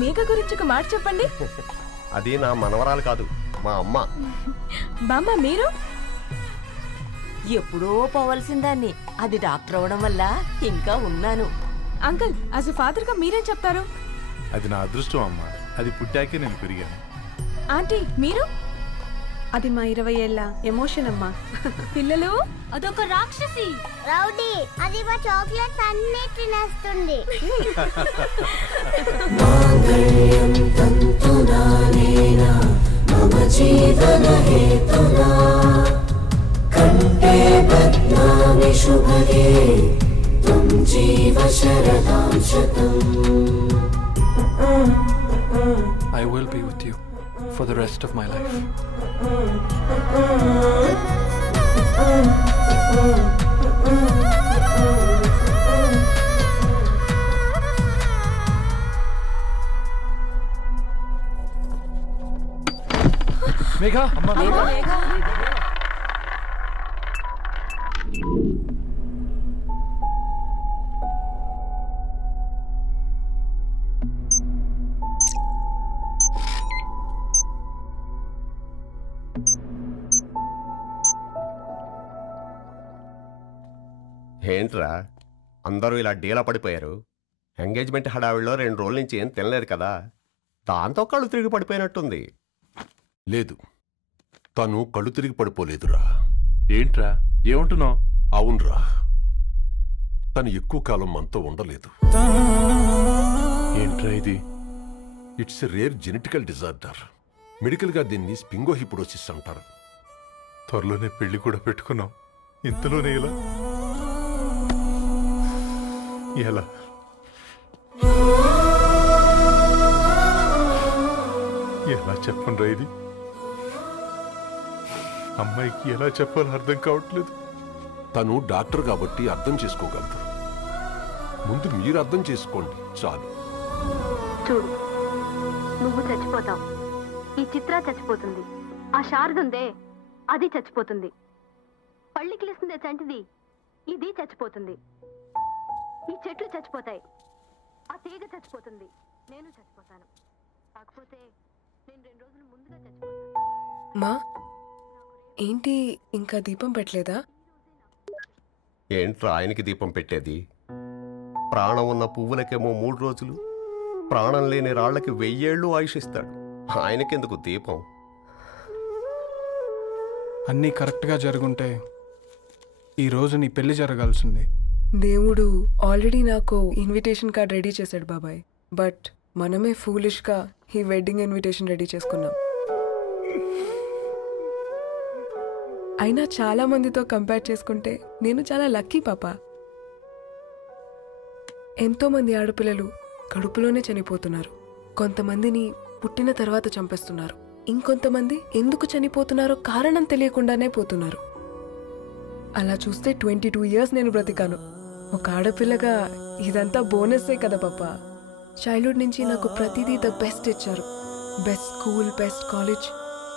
మేఘ గురించి ఒక మాట చెప్పండి. అది నా మనవరాలు కాదు, మా అమ్మ. బామ్మ మీరు ఎప్పుడో పోవలసిందాన్ని, అది డాక్టర్ అవడం వల్ల ఇంకా ఉన్నాను. అంకుల్, యాజ్ ఎ ఫాదర్ గా మీరేం చెప్తారు? అది నా అదృష్టం అమ్మా, అది పుట్టాకే నేను పెరిగాను. ఆంటీ మీరు? అది మా 20 ఏళ్ల ఎమోషన్ అమ్మా. పిల్లలు, అదొక రాక్షసి రౌడీ, అది మా చాక్లెట్స్ అన్ని తినేస్తుంది. I will be with you for the rest of my life. Megha, Megha. ఏంట్రా అందరూ ఇలా డీలా పడిపోయారు? ఎంగేజ్మెంట్ హడావిడిలో 2 రోజుల నుంచి ఏం తినలేదు కదా, దాంతో కళ్ళు తిరిగి పడిపోయినట్టుంది. లేదు, తను కళ్ళు తిరిగి పడిపోలేదురా. ఏంట్రా ఏమంటున్నావు? అవునరా, తను ఎక్కువ కాలం మనతో ఉండలేదు. ఏంట్రా ఇది? It's a rare genetical disorder. మెడికల్గా దీన్ని స్పింగోహిపోడోసిస్ అంటారు. త్వరలోనే పెళ్లి కూడా పెట్టుకున్నాం, ఇంతలోనే ఇలా ఎలా? ఎలా చెప్పండ్రా ఇది? అమ్మాయికి ఎలా చెప్పాలో అర్థం కావట్లేదు. తను డాక్టర్ కాబట్టి అర్థం చేసుకోగలరు. ముందు మీరు అర్థం చేసుకోండి చాలు. చూడు, నువ్వు చచ్చిపోతావు, ఈ చిత్ర చచ్చిపోతుంది, ఆ శారదుందే అది చచ్చిపోతుంది, పళ్ళికిలిస్తుందే చంటిది ఇది చచ్చిపోతుంది, ఈ చెట్లు చచ్చిపోతాయి, ఆ తీగ చచ్చిపోతుంది, నేను చచ్చిపోతాను. కాకపోతే నేను 2 రోజులు ముందుగా చచ్చిపోతాను. మా ఏంటి ఇంకా దీపం పెట్టలేదా? ఏంట్రా ఆయనకి దీపం పెట్టేది? ప్రాణం ఉన్న పువ్వులకేమో 3 రోజులు, ప్రాణం లేని రాళ్లకి 1000 ఏళ్ళు ఆయుషిస్తాడు. ఆయనకెందుకు దీపం? అన్నీ కరెక్ట్గా జరుగుంటే ఈరోజు నీ పెళ్లి జరగాల్సింది. దేవుడు ఆల్రెడీ నాకు ఇన్విటేషన్ కార్డ్ రెడీ చేశాడు బాబాయ్. బట్ మనమే ఫూలిష్గా ఈ వెడ్డింగ్ ఇన్విటేషన్ రెడీ చేసుకున్నాం. అయినా చాలా మందితో కంపేర్ చేసుకుంటే నేను చాలా లక్కీ పాప. ఎంతో మంది ఆడపిల్లలు కడుపులోనే చనిపోతున్నారు. కొంతమందిని పుట్టిన తర్వాత చంపేస్తున్నారు. ఇంకొంతమంది ఎందుకు చనిపోతున్నారో కారణం తెలియకుండానే పోతున్నారు. అలా చూస్తే 22 years నేను బ్రతికాను. ఒక ఆడపిల్లగా ఇదంతా బోనస్సే కదా పాప. చైల్డ్హుడ్ నుంచి నాకు ప్రతిదీ ద బెస్ట్ ఇచ్చారు. Best school, best college,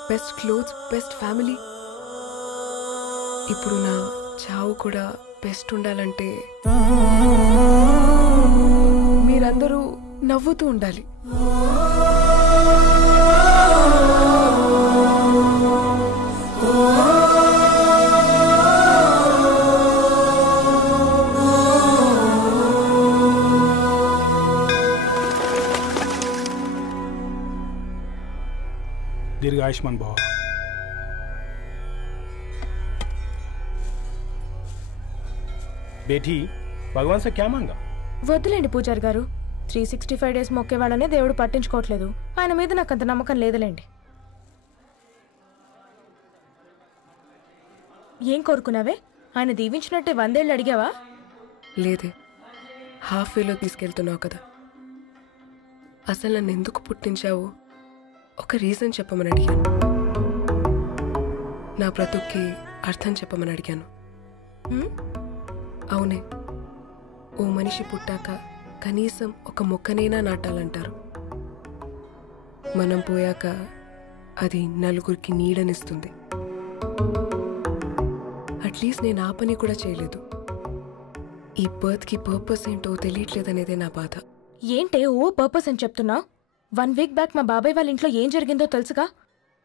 best clothes, best family. ఇప్పుడు నా చావు కూడా బెస్ట్ ఉండాలంటే మీరందరూ నవ్వుతూ ఉండాలి. दीर्घ आयुष्मान भव। बेटी भगवान से क्या मांगा? వద్దులేండి పూజారి గారు, 365 days మొక్కేవాళ్ళనే దేవుడు పట్టించుకోవట్లేదు. ఆయన మీద నాకు అంత నమ్మకం లేదులేండి. ఏం కోరుకున్నావే? ఆయన దీవించినట్టే 100 ఏళ్ళు అడిగావా? లేదే, హాఫ్ వేలో తీసుకెళ్తున్నావు కదా. అసలు నన్ను ఎందుకు పుట్టించావు ఒక రీజన్ చెప్పమని అడిగాను. నా బ్రతుక్కి అర్థం చెప్పమని అడిగాను. అవునే, ఓ మనిషి పుట్టాక కనీసం ఒక మొక్కనైనా నాటాలంటారు. మనం పోయాక అది నలుగురికి నీడనిస్తుంది. అట్లీస్ట్ నేను ఆ పని కూడా చేయలేదు. ఈ బర్త్కి పర్పస్ ఏంటో తెలియట్లేదనేదే నా బాధ. ఏంటే ఓ పర్పస్ అని చెప్తున్నా? 1 వీక్ బ్యాక్ మా బాబాయ్ వాళ్ళ ఇంట్లో ఏం జరిగిందో తెలుసుగా?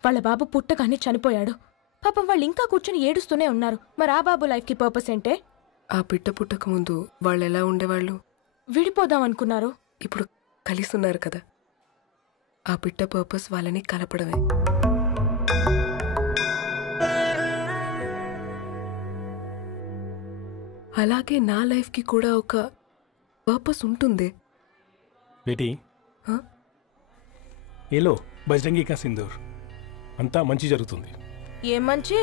వాళ్ళ బాబు పుట్టగానే చనిపోయాడు. పాపం వాళ్ళు ఇంకా కూర్చొని ఏడుస్తూనే ఉన్నారు. మరి ఆ బాబు లైఫ్కి పర్పస్ ఏంటే? ఆ బిడ్డ పుట్టక ముందు వాళ్ళు ఎలా ఉండేవాళ్ళు? విడిపోదాం అనుకున్నారు. ఇప్పుడు కలిసి ఉన్నారు కదా. ఆ బిడ్డ పర్పస్ వాళ్ళని కలపడమే. అలాగే నా లైఫ్కి కూడా ఒక పర్పస్ ఉంటుంది. बेटी हाँ? ये लो बजरंगी का सिंदूर अंता मंची जరుగుతుంది. ఏం మంచి?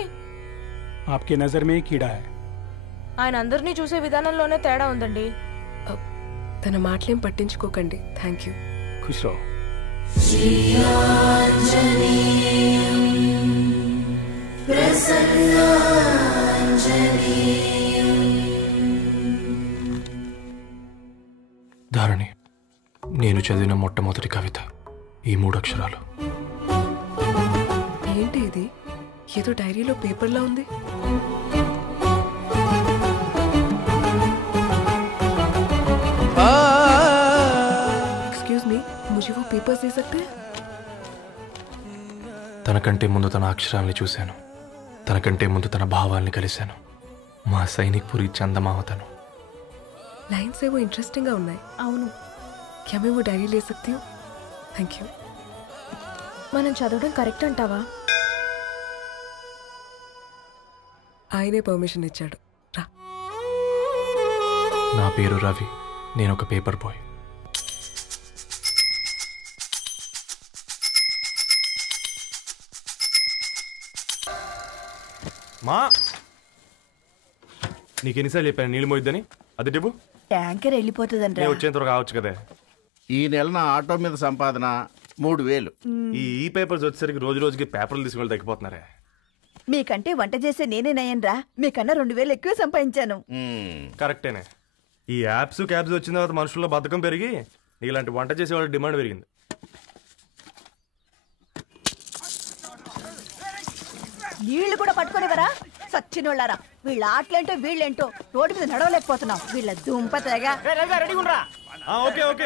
आपके नजर में कीड़ा है. ఆయన అందరినీ చూసే విధానంలోనే తేడా ఉందండి. తన మాటలేం పట్టించుకోకండి. Thank you. खुश रहो. ధారణి, నేను చదివిన మొట్టమొదటి కవిత ఈ 3 అక్షరాలు. ఏంటి ఇది? ఏదో డైరీలో పేపర్లా ఉంది. एक्सक्यूज मी, मुझे वो पेपर्स दे सकते हैं? తనకంటే ముందు తన అక్షరాల్ని చూశాను. తనకంటే ముందు తన భావాల్ని కలిశాను. మా సైనిక్ పురి చందమావతను. लाइन्स वो इंटरेस्टिंग గా ఉన్నాయి. అవును. क्या मैं वो डायरी ले सकती हूँ? Thank you. మనం చదవడం కరెక్ట్ అంటావా? ఆయనే పర్మిషన్ ఇచ్చాడు. రా. నా పేరు రవి. నేను ఒక పేపర్ బాయ్. మా నీకెన్నిసార్లు చెప్పాను నీళ్ళు మోయిద్దని? అది టిప్పు ట్యాంకర్ వెళ్ళిపోతుందంటే వచ్చేంత వరకు కావచ్చు కదా. ఈ నెల నా ఆటో మీద సంపాదన 3000. ఈ పేపర్స్ వచ్చేసరికి రోజు రోజుకి పేపర్లు తీసుకుని తగ్గిపోతున్నారే. మీకంటే వంట చేసే నేనే నయ్యనరా. మీకన్నా 2000 ఎక్కువ సంపాదించాను. కరెక్టేనే. ఈ యాప్స్ క్యాబ్స్ వచ్చిన తర్వాత మనుషుల్లో బద్ధకం పెరిగి ఇలాంటి వంట చేసే వాళ్ళ డిమాండ్ పెరిగింది. నీళ్లు కూడా పట్టుకునేవరా సచ్చినోళ్ళారా. వీళ్ళ ఆటలేంటో వీళ్ళేంటో రోడ్డు మీద నడవలేకపోతున్నాం. వీళ్ళ దుంప తెగ. ఓకే ఓకే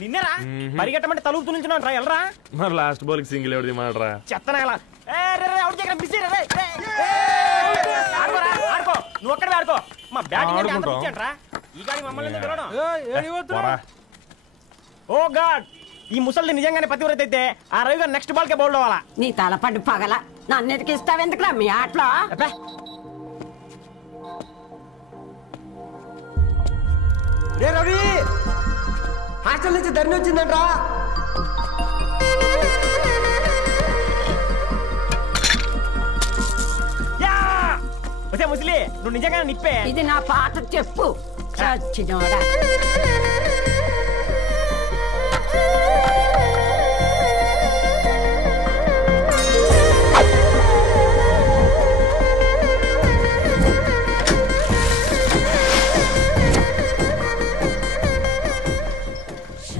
నిన్నరా పరిగెట్టమంటే తలుపుతూ నుంచున్నాను రా. ఎల్రా మరి లాస్ట్ బాల్ కి సింగిల్ ఎవరిది మాట్రా చెత్తనా ఎలా ఆడుకో. నువ్వు ఒక్కడే ఆడుకో. మా బ్యాటింగ్ రా. ఈ గాడి మమ్మల్ని ఓ గాడ్, ఈ ముసలి నిజంగానే పతివ్రత అయితే ఆ రవి గారు నెక్స్ట్ బాల్ కే బౌల్డ్ అవ్వాలా. నీ తలపండి పగల నన్ను ఎదిగిస్తావెందుకురా మీ ఆటలో? రే రవి, హాస్టల్ నుంచి ధరణి వచ్చిందంట్రా. ముసలి నువ్వు నిజంగా నిప్పే. ఇది నా పాట చెప్పు చచ్చినోడా.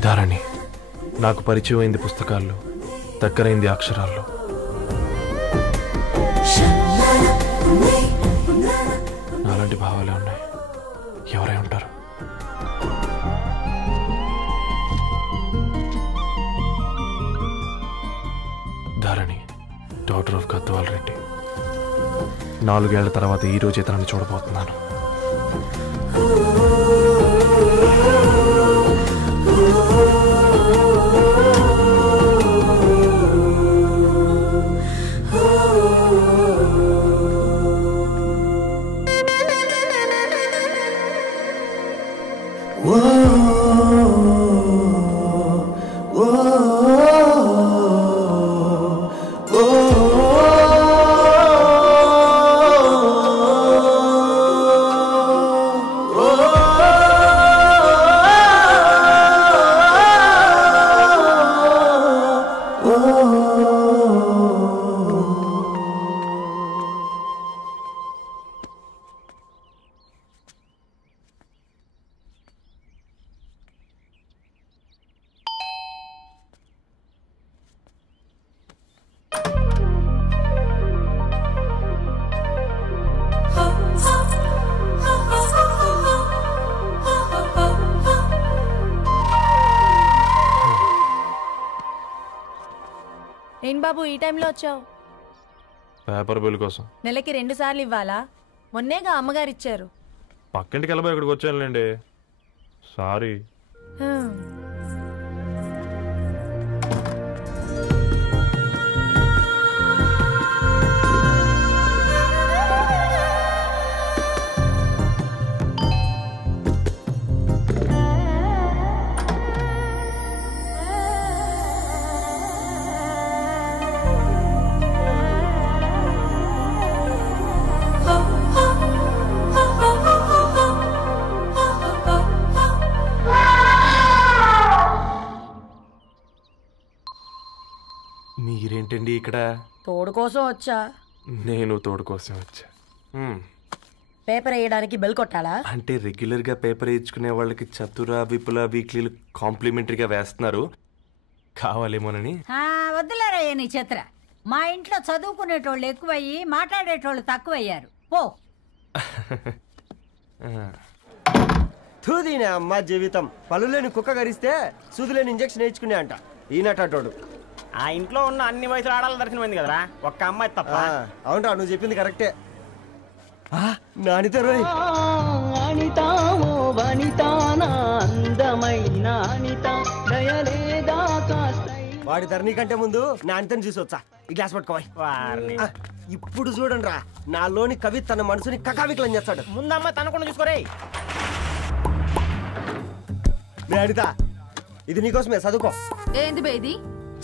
ధారణి, నాకు పరిచయం అయింది పుస్తకాల్లో, దగ్గరైంది అక్షరాల్లో. నాలాంటి భావాలే ఉన్నాయి. ఎవరై ఉంటారు? Dharani, doctor of Gadwal Reddy. 4 ఏళ్ల తర్వాత ఈ రోజే తనని చూడబోతున్నాను. Whoa, whoa. ఏం బాబు ఈ టైంలో వచ్చావు? పేపర్ బిల్ కోసం. నెలకి 2 సార్లు ఇవ్వాలా? మొన్నేగా అమ్మగారు ఇచ్చారు. పక్కింటికి వెళ్ళబోయి ఇక్కడికి వచ్చానులేండి. సారీ. మీరేంటండి ఇక్కడ? తోడు కోసం వచ్చా. నేను తోడు కోసం వచ్చా. పేపర్ వేయడానికి బెల్ కొట్టాలా? అంటే రెగ్యులర్గా పేపర్ వేయించుకునే వాళ్ళకి చతుర విపుల వీక్లీలు కాంప్లిమెంటరీగా వేస్తున్నారు, కావాలేమోనని. వద్దులేరా నీ చిత్ర. మా ఇంట్లో చదువుకునేటోళ్ళు ఎక్కువయ్యి మాట్లాడేటోళ్ళు తక్కువయ్యారు. పో. తూదీనే అమ్మ జీవితం. పలులేని కుక్క గరిస్తే సూదులేని ఇంజక్షన్ వేయించుకునే అంట ఈనటోడు. ఆ ఇంట్లో ఉన్న అన్ని వయసులో ఆడాలి దర్శనమైంది కదరా, ఒక్క అమ్మాయి తప్ప. అవునరా, నువ్వు చెప్పింది కరెక్టే. నానిత రోయ్ వాడి ధరణి కంటే ముందు నానితని చూసి వచ్చా. ఈ గ్లాస్ పట్టుకోవాలి. ఇప్పుడు చూడండి రా, నాలోని కవి తన మనసుని కకావికలం చేస్తాడు. ముందమ్మ తనకుండా చూసుకోరే. నానిత, ఇది నీకోసమే, చదువుకో. ఏంది బేది?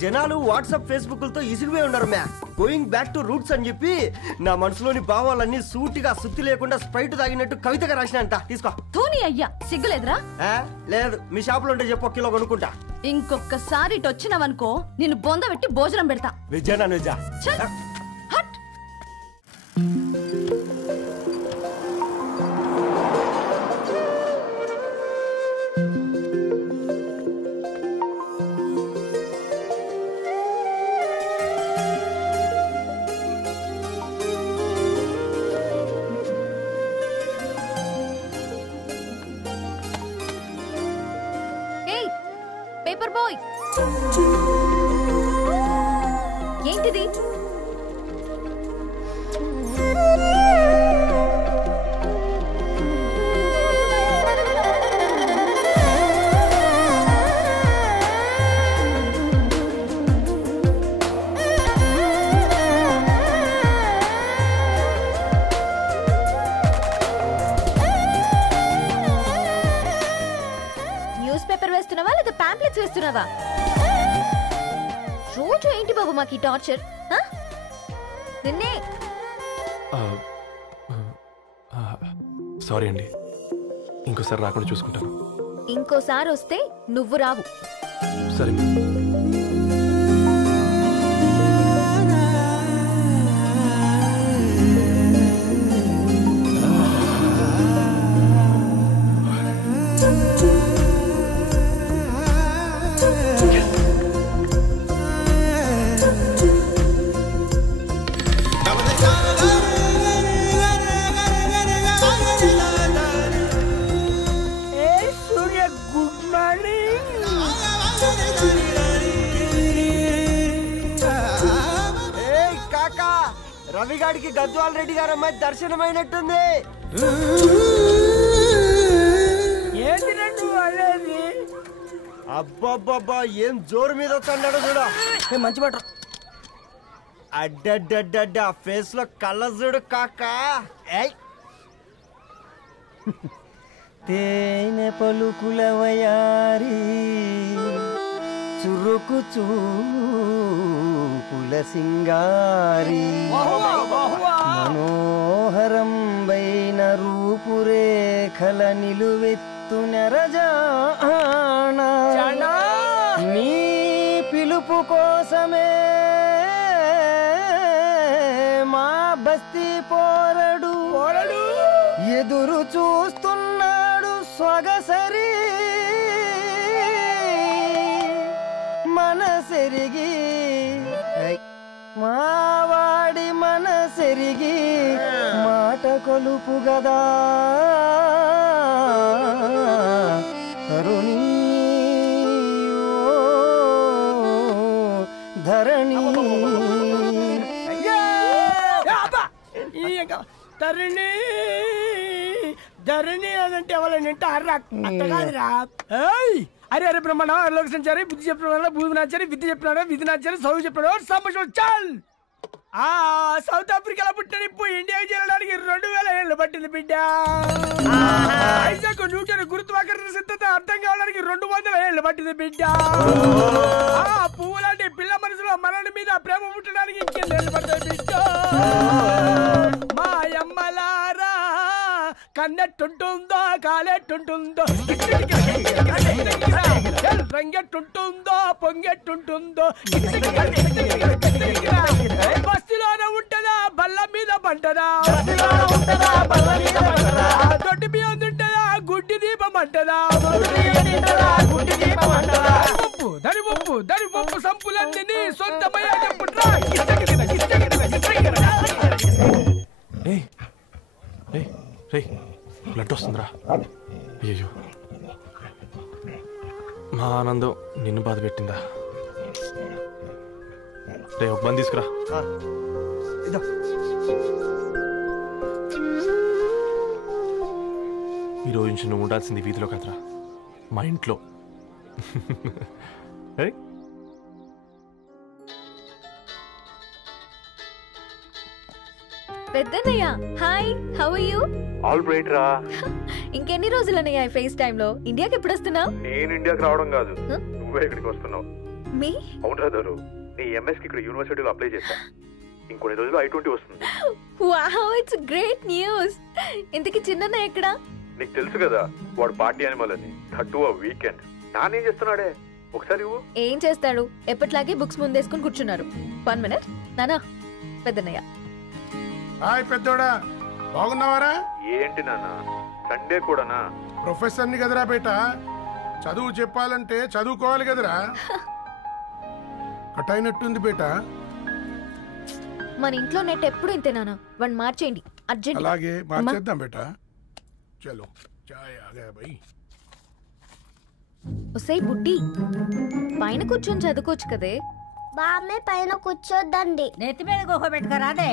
జనాలు వాట్సాప్ ఫేస్బుక్లతో ఇసిగిపోయి ఉన్నారు మ్యా. గోయింగ్ బ్యాక్ టు రూట్స్ అని చెప్పి నా మనసులోని భావాలన్నీ సూటిగా సుత్తి లేకుండా స్ప్రైట్ తాగినట్టు కవితగా రాసినంట. తీసుకో. తూని అయ్యా, సిగ్గులేదురా? లేదు, మీ షాపులో ఉంటే చెప్పు, 1 కిలో కొనుక్కుంటా. ఇంకొకసారి ఇటు వచ్చినావనుకో నిన్ను బొంద పెట్టి భోజనం పెడతా. వెజ్జా నాన్ వెజ్జా? పేపర్ బాయ్, ఏంటిది? న్యూస్ పేపర్ వేస్తున్నావా లేదా పాంప్లెట్స్ వేస్తున్నావా? రోజు ఏంటి బాబు మాకు టార్చర్? నిన్నే. సారీ అండి, ఇంకోసారి రాకుండా చూసుకుంటాను. ఇంకోసారి వస్తే నువ్వు రావు. సరే. రవిగాడికి గద్వాల్ రెడ్డి గారు అమ్మాయి దర్శనమైనట్టుంది. అబ్బబ్బబ్బా, ఏం జోరు మీద వస్తున్నాడో చూడు. మంచి బట్ట అడ్డడ్డడ్డ ఫేస్ లో కళ్ళ చూడు కాకా. తేనె పలుకుల వయారి చురుకు చూపుల సింగారి మనోహరం వైన రూపురేఖల నిలువెత్తు నెరజానా నీ పిలుపు కోసమే మా బస్తీ పోరడు ఎదురు చూస్తున్నాడు సొగసరి మనసెరిగి మావాడి మనసెరిగి మాట కొలుపు గదా కరుణీ ధరణి ధరణి ధరణి అదంటే ఎవరైనా వింటారా? అట్ట కాదురా. ఏయ్ అరే అరే బ్రహ్మణ లోక సంచారి బుద్ధి చెప్పిన బుద్ధి నాచారి విద్య చెప్పినాడు విధి నాచారి చదువు చెప్పినాడు సంభాషణ చాల్. సౌత్ ఆఫ్రికాలో పుట్టిన ఇప్పుడు ఇండియాకి చేరడానికి 2000 ఏళ్ళు పట్టింది బిడ్డ. ఐజాక్ న్యూటన్ గురుత్వాకర్షణ సిద్ధత అర్థం కావడానికి 200 ఏళ్ళు పట్టింది బిడ్డ. పువ్వు లాంటి పిల్ల మనసులో మనని మీద ప్రేమ పుట్టడానికి ఇంకేళ్ళు పడుతుంది బిడ్డ. మా అమ్మలారా కన్నెట్టుంటుందో కాలెట్టుంటుందో రంగెట్టుంటుందో పొంగెట్టుంటుందో బస్తిలోనే ఉంటదా బల్ల మీద పంటదా దొడ్డి బియ్యం తింటదా గుడ్డి దీపం అంటదా దరి పప్పు సంపులన్నీ సొంతమయ్యేటప్పుడు బ్లడ్ వస్తుందిరా. అయ్యో మా ఆనందం నిన్ను బాధ పెట్టిందా? రే ఒక బంద్ తీసుకురా. ఈరోజు నుంచి నువ్వు ఉండాల్సింది వీధిలో కదరా, మా ఇంట్లో. పెద్దన్నయ్య hi, how are you? All right రా. ఇంకెన్ని రోజులన్నయ్య ఫేస్ టైమ్ లో? ఇండియాకి ఎప్పుడు వస్తున్నావు? నేను ఇండియాకి రావడం కాదు, నువ్వే ఇక్కడికి వస్తున్నావు. మీ అవునరా దొరు, నీ ఎంఎస్ కి ఇక్కడ యూనివర్సిటీలో అప్లై చేశా. ఇంకొన్ని రోజులు I-20 వస్తుంది. Wow, it's great news. ఇంతకీ చిన్నన్నయ్య ఎక్కడా? నీకు తెలుసు కదా వాడు పార్టీ అనిమల్ అని, థర్డ్ ఆ వీకెండ్. నానేం చేస్తున్నాడే ఒకసారి ఏం చేస్తాడు, ఎప్పటిలాగే బుక్స్ ముందేసుకుని కూర్చున్నారు. 1 మినిట్ నానా. పెద్దన్నయ్య హాయ్ పెద్దోడా, బాగున్నావారా? ఏంటి నాన్న సండే కూడానా? ప్రొఫెసర్ని కదరా బేట, చదువు చెప్పాలంటే చదువుకోవాలి కదరా. కట్ అయినట్టుంది బేట. మన ఇంట్లో నెట్ ఎప్పుడు ఇంతే నాన్న, వన్ మార్చేయండి అర్జెంట్. అలాగే మార్చేద్దాం బేట. చలో చాయ్ ఆ గయా భయ్. ఒసే బుడ్డి, పైన కూర్చొని చదువుకోవచ్చు కదే. బామ్మే పైన కూర్చోద్దండి. నెత్తి మీద గుహ పెట్టుకోరాదే,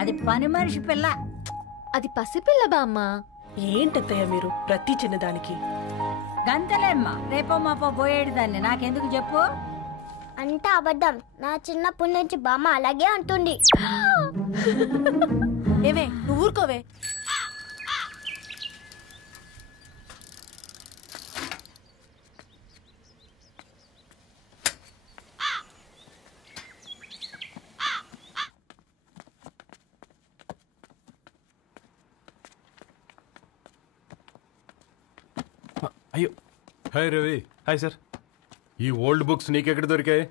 అది పని మనిషి పిల్ల. అది పసిపిల్ల బామ్మ. ఏంటత్తయ్య మీరు ప్రతి చిన్నదానికి? గంతలేమ్మా, రేపో మాపో పోయేడు దాన్ని నాకెందుకు చెప్పు? అంటే అబద్ధం. నా చిన్నప్పటి నుంచి బామ్మ అలాగే అంటుంది. ఏవే నువ్వు ఊరుకోవే. అయ్యో హాయ్ రవి. Hi sir. ఈ ఓల్డ్ బుక్స్ నీకెక్కడ దొరికాయి?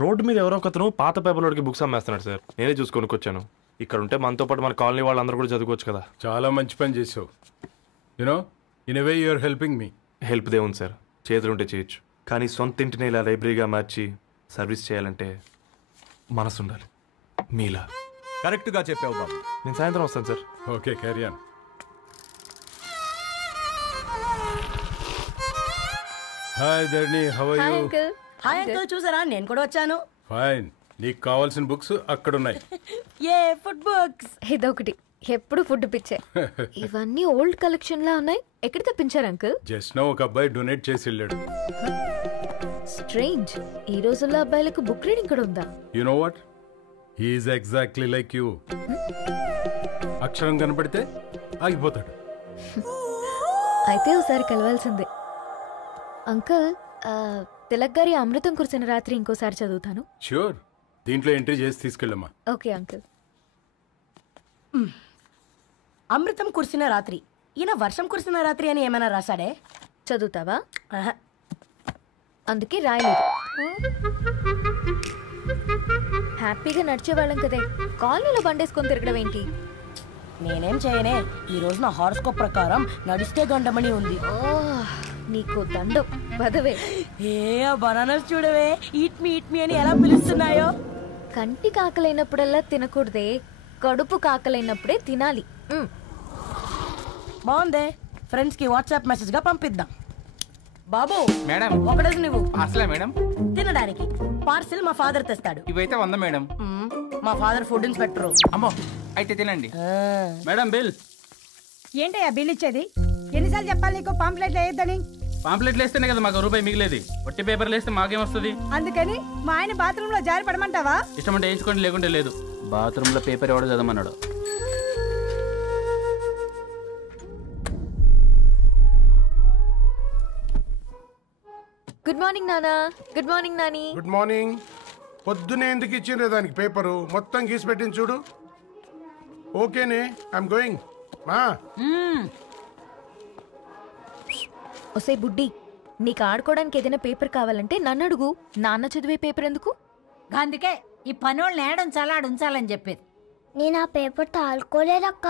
రోడ్డు మీద ఎవరో ఒకతను పాత పేపర్లోకి బుక్స్ అమ్మేస్తున్నాడు సార్, నేనే చూసుకొని వచ్చాను. ఇక్కడ ఉంటే మనతో పాటు మన కాలనీ వాళ్ళందరూ కూడా చదువుకోవచ్చు కదా. చాలా మంచి పని చేసావు. You know in a way you are helping me. Help దేవుంది సార్, చేతులుంటే చేయొచ్చు, కానీ సొంత ఇంటిని ఇలా లైబ్రరీగా మార్చి సర్వీస్ చేయాలంటే మనసు ఉండాలి మీలా. కరెక్ట్గా చెప్పావు బాబు. నేను సాయంత్రం వస్తాను sir. Okay carry on. Hi Dharani, how are you? Hi uncle, చూసారా నేను కూడా వచ్చాను. ఫైన్. నీకు కావాల్సిన బుక్స్ అక్కడ ఉన్నాయి. ఏ ఫుడ్ బుక్స్? ఇదొకటి, ఎప్పుడు ఫుడ్ పిచ్చే. ఇవన్నీ ఓల్డ్ కలెక్షన్ లా ఉన్నాయి. ఎక్కడ తెప్పించారు అంకుల్? జస్ట్ నో ఒక అబ్బాయి డొనేట్ చేసి వెళ్ళాడు. స్ట్రేంజ్, ఈ రోజుల్లో అబ్బాయిలకు బుక్ రీడింగ్ కూడా ఉందా? You know what, he is exactly like you. అక్షరం కనపడితే ఆగిపోతాడు. అయితే ఒకసారి కలవాల్సిందే. అంకుల్, తిలక్ గారి అమృతం కురిసిన రాత్రి ఇంకోసారి చదువుతాను. ష్యూర్, దీంట్లో ఎంట్రీ చేసి తీసుకెళ్ళమ్మా. Okay uncle. అమృతం కురిసిన రాత్రి, ఈయన వర్షం కురిసిన రాత్రి అని ఏమైనా రాశాడే? చదువుతావా? అందుకే రాయలేదు. హ్యాపీగా నడిచేవాళ్ళం కదే, కాలనీలో బండేసుకొని తిరగడం ఏంటి? నేనేం చేయనే, ఈ రోజు నా హారోస్కోప్ ప్రకారం నడిస్తే గండమని ఉంది. నీకు దండం బదవే. ఏ బనానాస్ చూడవే, ఈట్ మీ అని ఎలా పిలుస్తున్నాయో. కంటి కాకలైనప్పుడల్లా తినకూడదే, కడుపు కాకలైనప్పుడే తినాలి. బాగుందే, ఫ్రెండ్స్ కి వాట్సాప్ మెసేజ్ గా పంపిద్దాం. బాబు మేడం, ఒకడేసి నువ్వు అసలే మేడం తినడానికి పార్సిల్ మా ఫాదర్ తెస్తాడు. ఇవైతే 100 మేడం. మా ఫాదర్ ఫుడ్ ఇన్స్పెక్టర్. అమ్మో, అయితే తినండి మేడం బిల్. ఏంటయ్యా బిల్ ఇచ్చేది? ఎన్నిసార్లు చెప్పాలి నీకు పాంప్లెట్లు వేయొద్దని? పాంప్లెట్లు వేస్తేనే కదా మాకు రూపాయి మిగిలేది. ఒట్టి పేపర్లు వేస్తే మాకేమొస్తుంది? అందుకని మా ఆయన బాత్రూమ్ లో జారి పడమంటావా? ఇష్టమంటే వేయించుకోండి, లేకుంటే లేదు. బాత్రూమ్ లో పేపర్ ఎవడో చదవమన్నాడు. గుడ్ మార్నింగ్ నానా. Good morning Nani. Good morning. పొద్దునే ఎందుకు ఇచ్చిండ్రే దానికి పేపరు? మొత్తం గీసి పెట్టింది చూడు. ఓకేనే, ఐఎమ్ గోయింగ్. మా ఒసే బుడ్డి, నీకు ఆడుకోవడానికి ఏదైనా పేపర్ కావాలంటే నన్ను అడుగు. నాన్న చదివే పేపర్ ఎందుకు? అందుకే ఈ పనోళ్ళని ఏడుంచాలా ఉంచాలని చెప్పేది. నేను ఆ పేపర్ తాలుకోలేదక్క.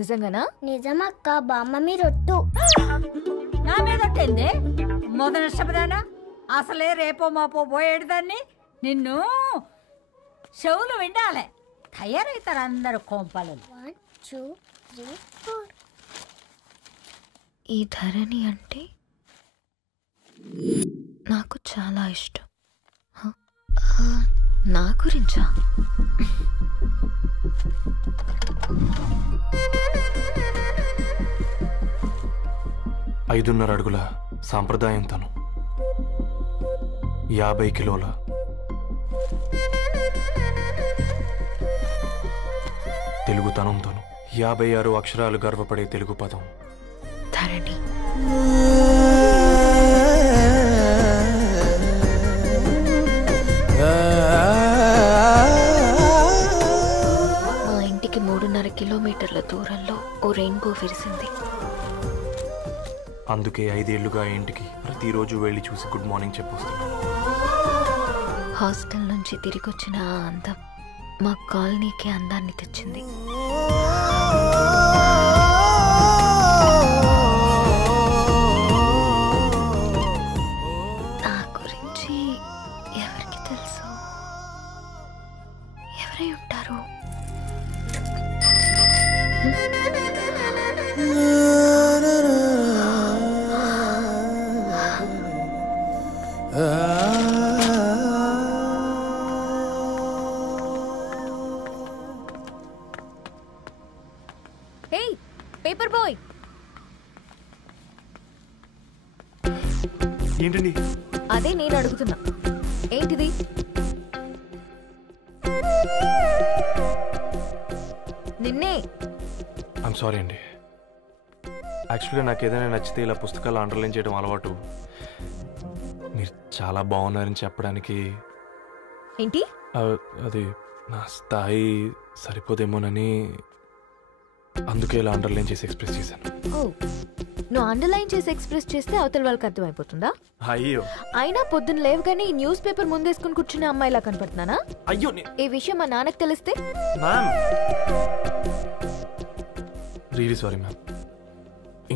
నిజంగానా? నిజమక్క, బామ్మ మీరొట్టు. నా మీద ఒట్టేంది? మొదటి నష్టపదానా? అసలే రేపో మాపో పోయేడు దాన్ని. నిన్ను చెవులు విండాలే. తయారవుతారు అందరు కోంపాలు. 1 2 3 4. ఈ ధరణి అంటే నాకు చాలా ఇష్టం. నా గురించా? 5.5 అడుగుల సాంప్రదాయం తను, 50 కిలోల తెలుగుతనం తను, 56 అక్షరాలు గర్వపడే తెలుగు పదం ధరణి. మా ఇంటికి 3.5 కిలోమీటర్ల దూరంలో ఓ రెయిన్బో విరిసింది. అందుకే 5 ఏళ్లుగా ఇంటికి ప్రతిరోజు వెళ్ళి చూసి గుడ్ మార్నింగ్ చెప్పొస్తున్నాను. హాస్టల్ నుంచి తిరిగి వచ్చిన ఆ అందం మా కాలనీకి అందాన్ని తెచ్చింది. నా గురించి ఎవరికి తెలుసు? ఎవరై ఉంటారు? పేపర్ బాయ్, ఏంటండి? అదే నేను అడుగుతున్నా. ఏంటిది? నిన్నే. ఐమ్ సారీ అండి. యాక్చువల్గా నాకు ఏదైనా నచ్చితే ఇలా పుస్తకాలు అండర్లైన్ చేయడం అలవాటు. మీరు చాలా బాగున్నారని చెప్పడానికి. ఏంటి? అది నా స్థాయి సరిపోదేమోనని అందుకే ఇలా అండర్లైన్ చేసి ఎక్స్ప్రెస్ చేశాను. ఓ, నువ్వు అండర్లైన్ చేసి ఎక్స్ప్రెస్ చేస్తే అవతల వాళ్ళకి అర్థమైపోతుందా? అయ్యో, అయినా పొద్దున్న లేవగానే ఈ న్యూస్ పేపర్ ముందేసుకుని కూర్చునే అమ్మాయిలా కనపడుతున్నానా? అయ్యో, ఈ విషయం మా నాన్నకు తెలిస్తే? Ma'am, really sorry ma'am.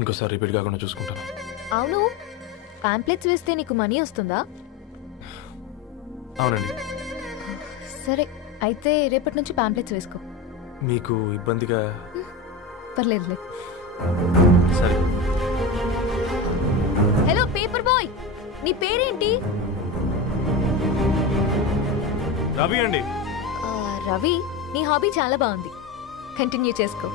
ఇంకోసారి రిపీట్ కాకుండా చూసుకుంటాను. అవును, పాంప్లెట్స్ వేస్తే నీకు మనీ వస్తుందా? అవునండి. సరే, అయితే రేపటి నుంచి పాంప్లెట్స్ వేసుకో. మీకు ఇబ్బందిగా? పర్లేదులే. సరే. హలో పేపర్ బాయ్, నీ పేరేంటి? రవి అండి. రవి, నీ హాబీ చాలా బాగుంది, కంటిన్యూ చేసుకో.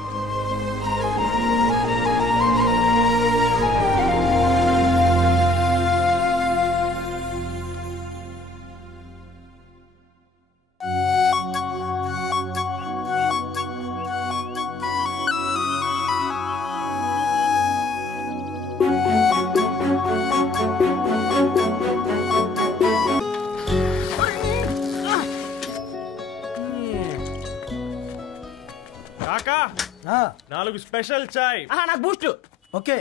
కాకా, 4 స్పెషల్ చాయ్. నాకు బూస్ట్. ఓకే,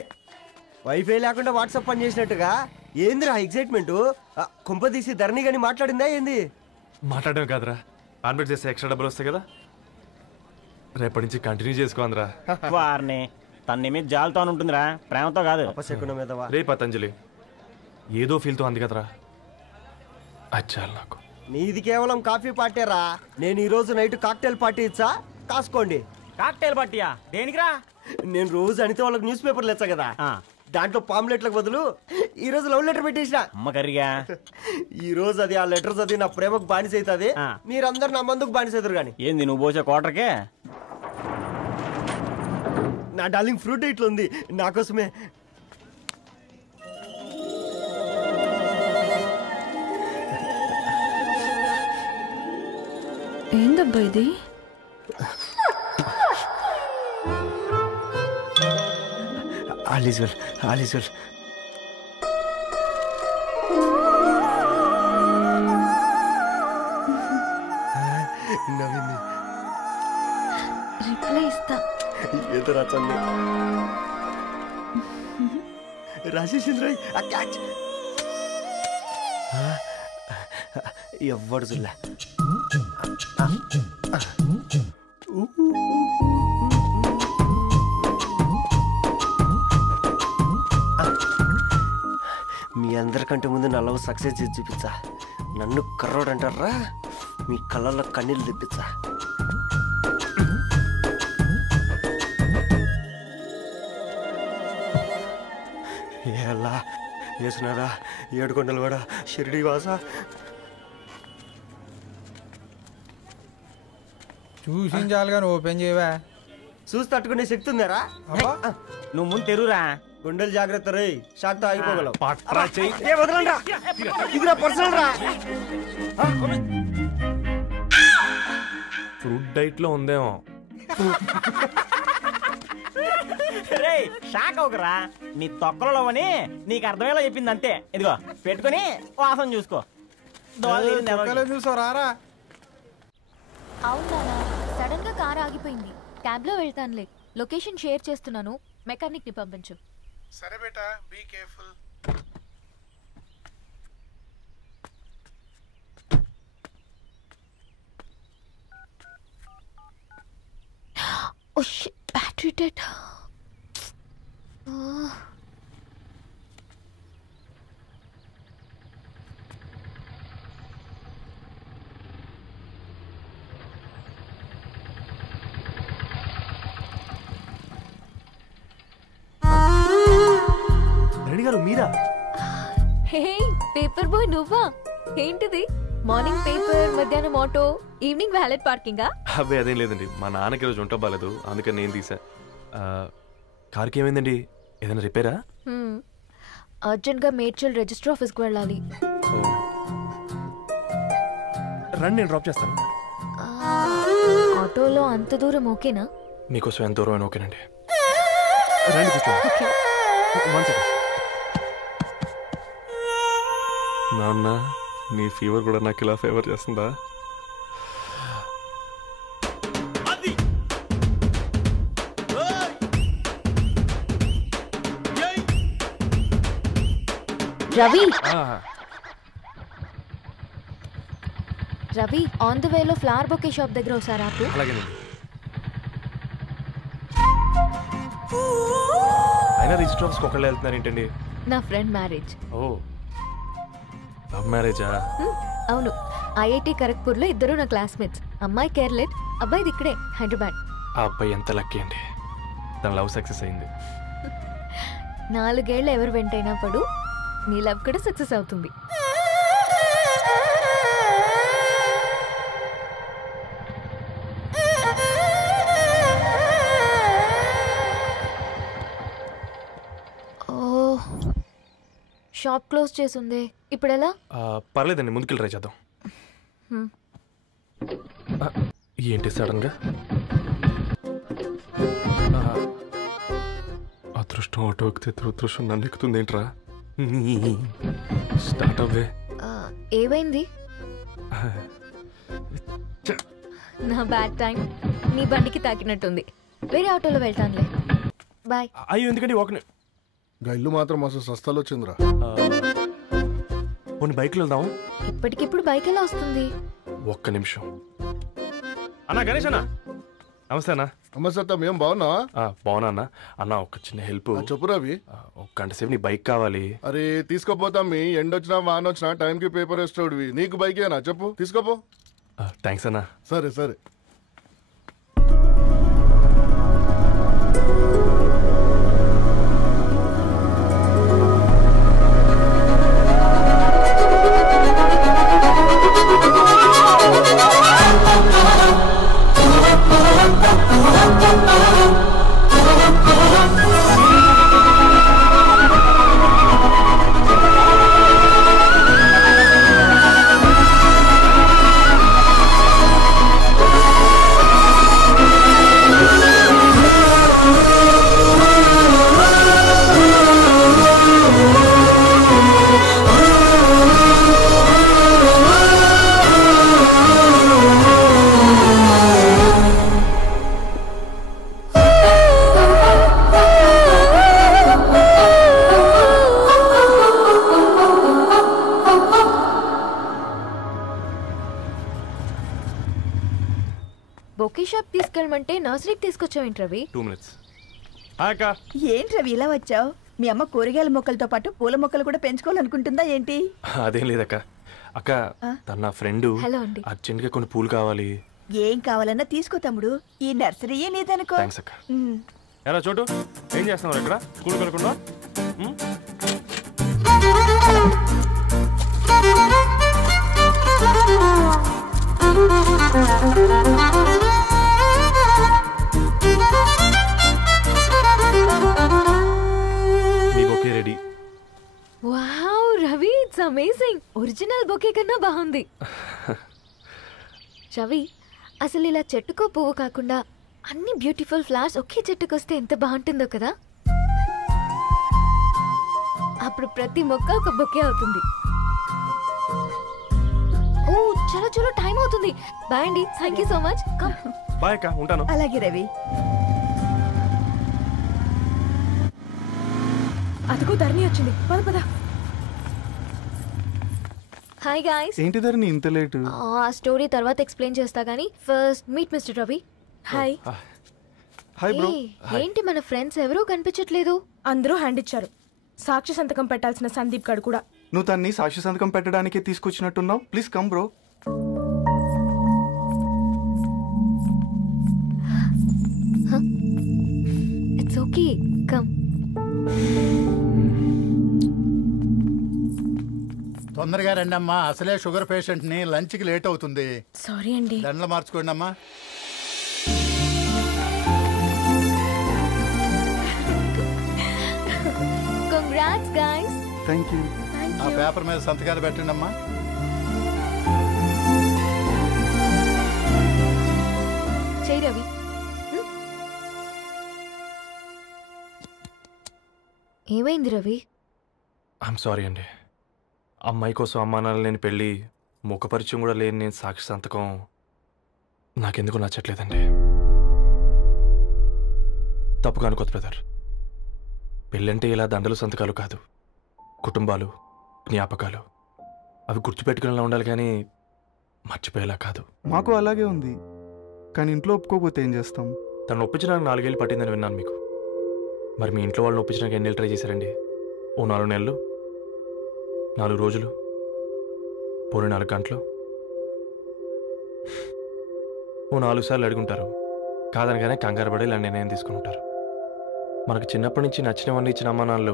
వైఫై లేకుండా వాట్సాప్ పని చేసినట్టుగా. ఏందిరా ఎగ్జైట్మెంట్? కుంప తీసి ధరణి గాని మాట్లాడిందా ఏంది? మాట్లాడడం కాదురా, కాన్వర్ట్ చేస్తే ఎక్స్ట్రా డబ్బులు వస్తాయి కదా, రేపటి నుంచి కంటిన్యూ చేసుకోందిరా. వారిని తన మీద జాలతో ఉంటుందిరా, ప్రేమతో కాదు. రే పతంజలి, ఏదో ఫీల్తో అంది కదరా, అచ్చాలి నాకు. నీది కేవలం కాఫీ పార్టీరా. నేను ఈ రోజు నైట్ కాక్టైల్ పార్టీ ఇచ్చా, కాసుకోండి. కాక్టైల్ పార్టీయా? దేనికిరా? నేను రోజు అనితే వాళ్ళకి న్యూస్ పేపర్లు ఇచ్చా కదా, దాంట్లో పాంప్లెట్లకు బదులు ఈ రోజు లవ్ లెటర్ పెట్టేసిన అమ్మకరిగా ఈ రోజు అది ఆ లెటర్ చదివి నా ప్రేమకు బానిస అవుతుంది. మీరందరు నా మందుకు బానిస అవుతారు. కానీ ఏంది నువ్వు పోసే కోటర్కే? నా డార్లింగ్ ఫ్రూట్ ఇట్లా ఉంది నా కోసమే. ఏందబ్బా ఇది? All is well, all is well. నవ్వింది. రిప్లై ఇస్తా. ఏదో రాచండి రాజేసింద్ర క్యాచ్ ఎవ్వడు చూడలే. మీ అందరికంటే ముందు నా లవ్ సక్సెస్ చేసి చూపించా. నన్ను కర్రోడు అంటారా? మీ కళ్ళల్లో కన్నీళ్ళు తెప్పించా. ఎలా వేసినారా ఏడుకొండలు కూడా షిరిడి వాస చూసించాలిగా ఓపెన్ చేయవా? చూసి తట్టుకునే శక్తి ఉందారా? నువ్వు ముందు తెరురా. గుండెలు జాగ్రత్త రే, షాక్తో ఆగిపోగలవు. ఫ్రూట్ డైట్ లో ఉందేమో. షాక్ అవకరా, నీ తొక్కలలో అని నీకు అర్థమయ్యేలా చెప్పింది అంతే. ఇదిగో పెట్టుకుని వాసన చూసుకో. చూసారా? అవునా, సడన్ గా కార్ ఆగిపోయింది. క్యాబ్ లో వెళ్తానులే. లొకేషన్ షేర్ చేస్తున్నాను, మెకానిక్ ని పంపించు. సరే బేటా, be careful. Oh shit, battery dead. Reddy గారు మీరా? హే పేపర్ బాయ్ నువ్వా? ఏంటిది? మార్నింగ్ పేపర్, మధ్యాహ్నం ఆటో, ఈవినింగ్ వ్యాలెట్ పార్కింగా? అబ్బాయి అదేం లేదండి, మా నాన్నకి రోజు ఉంట బాగాలేదు, అందుకని నేను తీసా. కార్కి ఏమైందండి? ఏదైనా రిపేరా? అర్జెంట్ గా మేడ్చల్ రిజిస్టర్ ఆఫీస్కి వెళ్ళాలి. రండి, నేను డ్రాప్ చేస్తాను. ఆటోలో అంత దూరం ఓకేనా? మీకోసం ఎంత దూరం అయినా ఓకేనండి. రండి కూర్చోండి. నాన్న, నీ ఫీవర్ కూడా నాకు ఇలా ఫేవర్ చేస్తుందా? రవి, రవి ఆన్ ద వేలో ఫ్లవర్ బొకే షాప్ దగ్గర ఒకసారి ఆపు. అలాగేనండి. అయినా రిజిస్టర్ ఆఫీస్కి ఒకళ్ళు వెళ్తున్నారు ఏంటండి? నా ఫ్రెండ్ మ్యారేజ్. ఓ, లవ్ మ్యారేజా? అవును, ఐఐటి ఖరగ్పూర్లో ఇద్దరు నా క్లాస్మేట్స్. అమ్మాయి కేర్లెట్, అబ్బాయిది ఇక్కడే హైదరాబాద్. ఆ అబ్బాయి ఎంత లక్కీ అండి, తన లవ్ సక్సెస్ అయింది. 4 ఏళ్ళు ఎవరు వెంటైనా పడు, నీ లవ్ కూడా సక్సెస్ అవుతుంది. షాప్ క్లోజ్ చేసింది, ఇప్పుడు ఎలా? పర్లేదండి, ముందుకెళ్ళి ట్రై చేద్దాం. ఏంటి సడన్ గా? అదృష్టం ఆటో ఎక్కితే దురదృష్టం నన్ను ఎక్కుతుంది ఏంట్రా? స్టార్ట్ అవ్వే. ఏమైంది? నా బ్యాడ్ టైం నీ బండికి తాకినట్టుంది. వేరే ఆటోలో వెళ్తానులే, బాయ్. అయ్యో ఎందుకండి ఒక ఇల్లు మాత్రం అసలు సస్తాలో వచ్చిందిరా. పోనీ బైక్లో వెళ్దాం. ఇప్పటికిప్పుడు బైక్ ఎలా వస్తుంది? ఒక్క నిమిషం. అన్నా గణేష్ అన్న, నమస్తే అన్న. నమస్తే, ఏం బాగున్నావా? బాగున్నా అన్న. అన్న ఒక చిన్న హెల్ప్. చెప్పు రవి. ఒక గంట సేపు నీ బైక్ కావాలి. అరే తీసుకోపోతాం, మీ ఎండొచ్చినా వానొచ్చినా టైంకి పేపర్ వేస్తాడువి. నీకు బైక్ ఏనా చెప్పు, తీసుకోపో. థ్యాంక్స్ అన్న. సరే సరే. తీసుకెళ్ళమంటే నర్సరీకి తీసుకొచ్చావేంటి రవి? 2 minutes. ఏంటి రవి ఇలా వచ్చావు? మీ అమ్మ కూరగాయల మొక్కలతో పాటు పూల మొక్కలు కూడా పెంచుకోవాలనుకుంటుందా ఏంటి? అదేం లేదక్క. అక్క తన నా ఫ్రెండ్ హలో అండి. అర్జెంట్గా కొన్ని పూలు కావాలి. ఏం కావాలన్నా తీసుకో తమ్ముడు, ఈ నర్సరీయే నీదనుకో. థ్యాంక్స్ అక్క. ఎలా చోటు ఏం చేస్తున్నావు ఇక్కడ? స్కూల్ వెళ్ళకుండా మీ bouquet ready. Wow Ravi, it's amazing. Original bouquet కన్నా బాగుంది. రవి, అసలు ఇలా చెట్టుకో పువ్వు కాకుండా అన్ని బ్యూటిఫుల్ ఫ్లవర్స్ ఒకే చెట్టుకు వస్తే ఎంత బాగుంటుందో కదా. అప్పుడు ప్రతి మొక్క ఒక బొకే అవుతుంది. ఓ చలో చలో, టైం అవుతుంది. బాయ్ అండి, thank you so much. Bye అక్క, ఉంటాను. అలాగే రవి. అదిగో ధరణి వచ్చింది, పద పద. Hi guys. ఏంటి ధరణి ఇంత లేట్? ఆ స్టోరీ తర్వాత ఎక్స్ప్లెయిన్ చేస్తా గానీ first meet mister Ravi. Hi. Hi bro. ఏంటి మన ఫ్రెండ్స్ ఎవరూ కనిపించట్లేదు? అందరూ హ్యాండ్ ఇచ్చారు. సాక్షి సంతకం పెట్టాల్సిన సందీప్ గడు కూడా. నువ్వు తన్ని సాక్షి సంతకం పెట్టడానికే తీసుకొచ్చినట్టున్నావు. Please come bro. It's okay, come. తొందరగా రండి అమ్మా, అసలే షుగర్ పేషెంట్ ని, లంచ్ కి లేట్ అవుతుంది. సారీ అండి. దండలు మార్చుకోండి అమ్మా. Congrats guys. Thank you. ఆ పేపర్ మీద సంతకాలు పెట్టండి అమ్మా. చెయ్ రవి. ఏమైంది రవి? ఐఎమ్ సారీ అండి. అమ్మాయి కోసం అమ్మా నాన్న లేని పెళ్ళి, ముఖ పరిచయం కూడా లేని నేను సాక్షి సంతకం నాకెందుకు నచ్చట్లేదండి. తప్పుగా అనుకోదు బ్రదర్. పెళ్ళంటే ఇలా దండలు సంతకాలు కాదు, కుటుంబాలు, జ్ఞాపకాలు. అవి గుర్తుపెట్టుకునేలా ఉండాలి కానీ మర్చిపోయేలా కాదు. మాకు అలాగే ఉంది, కానీ ఇంట్లో ఒప్పుకోకపోతే ఏం చేస్తాం? తను ఒప్పించడానికి 4 ఏళ్ళు పట్టిందని విన్నాను మీకు. మరి మీ ఇంట్లో వాళ్ళని ఒప్పించడానికి ఎన్ని ఏళ్ళు ట్రై చేశారండి? ఓ 4 నెలలు, 4 రోజులు, పోనీ 4 గంటలు, ఓ 4 సార్లు అడుగుంటారు. కాదనగానే కంగారు పడి ఇలా నిర్ణయం తీసుకుని ఉంటారు. మనకు చిన్నప్పటి నుంచి నచ్చినవన్నీ ఇచ్చిన అమ్మ నాన్నలు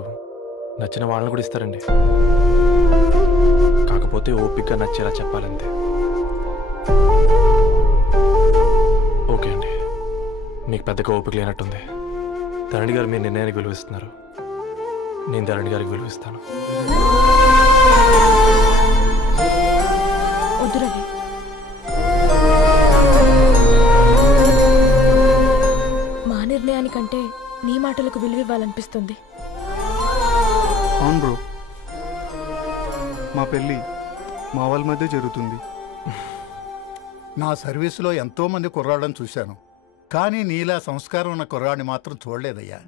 నచ్చిన వాళ్ళని కూడా ఇస్తారండి. కాకపోతే ఓపికగా నచ్చేలా చెప్పాలంతే. ఓకే అండి, మీకు పెద్దగా ఓపిక లేనట్టుంది. ధరణి గారు మీ నిర్ణయానికి విలువిస్తున్నారు, నేను ధరణి గారికి విలువిస్తాను. మా నిర్ణయానికంటే నీ మాటలకు విలువివ్వాలనిపిస్తుంది. అవును బ్రో, మా పెళ్ళి మా వాళ్ళ మధ్య జరుగుతుంది. నా సర్వీసులో ఎంతో మంది కుర్రాళ్ళని చూశాను, కానీ నీలా సంస్కారం ఉన్న కుర్రాడిని మాత్రం చూడలేదయ్యా.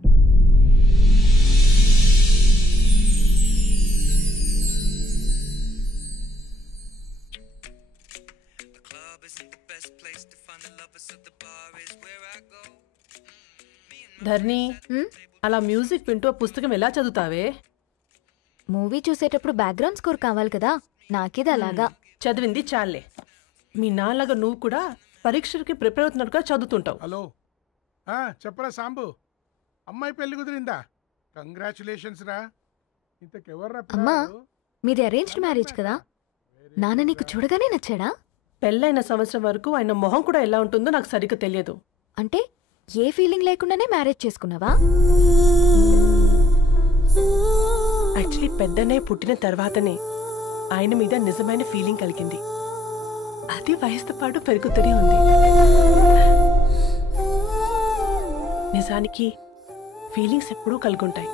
ధర్ని, అలా మ్యూజిక్ వింటూ పుస్తకం ఎలా చదువుతావే? మూవీ చూసేటప్పుడు బ్యాక్గ్రౌండ్ స్కోర్ కావాలి కదా, నాకేది అలాగా. చదివింది చాలే. మీ నాన్నగా నువ్వు కూడా పరీక్షలకి ప్రిపేర్ అవుతున్నట్టుగా చదువుతుంటావు. హలో, చెప్పరా సాంబు, అమ్మాయి పెళ్లి కుదిరిందా? కంగ్రాచులేషన్స్ రా. ఇంతకెవర్రా? అమ్మా, మీది అరేంజ్డ్ మ్యారేజ్ కదా, నాన్న నీకు చూడగానే నచ్చాడా? పెళ్ళైన సంవత్సరం వరకు ఆయన మొహం కూడా ఎలా ఉంటుందో నాకు సరిగ్గా తెలియదు. అంటే ఏ ఫీలింగ్ లేకుండానే మ్యారేజ్ చేసుకున్నావా? యాక్చువల్లీ పెద్దన్నయ్య పుట్టిన తర్వాతనే ఆయన మీద నిజమైన ఫీలింగ్ కలిగింది. అది వయసుతో పాటు పెరుగుతూనే ఉంది. నిజానికి ఫీలింగ్స్ ఎప్పుడూ కలుగుంటాయి,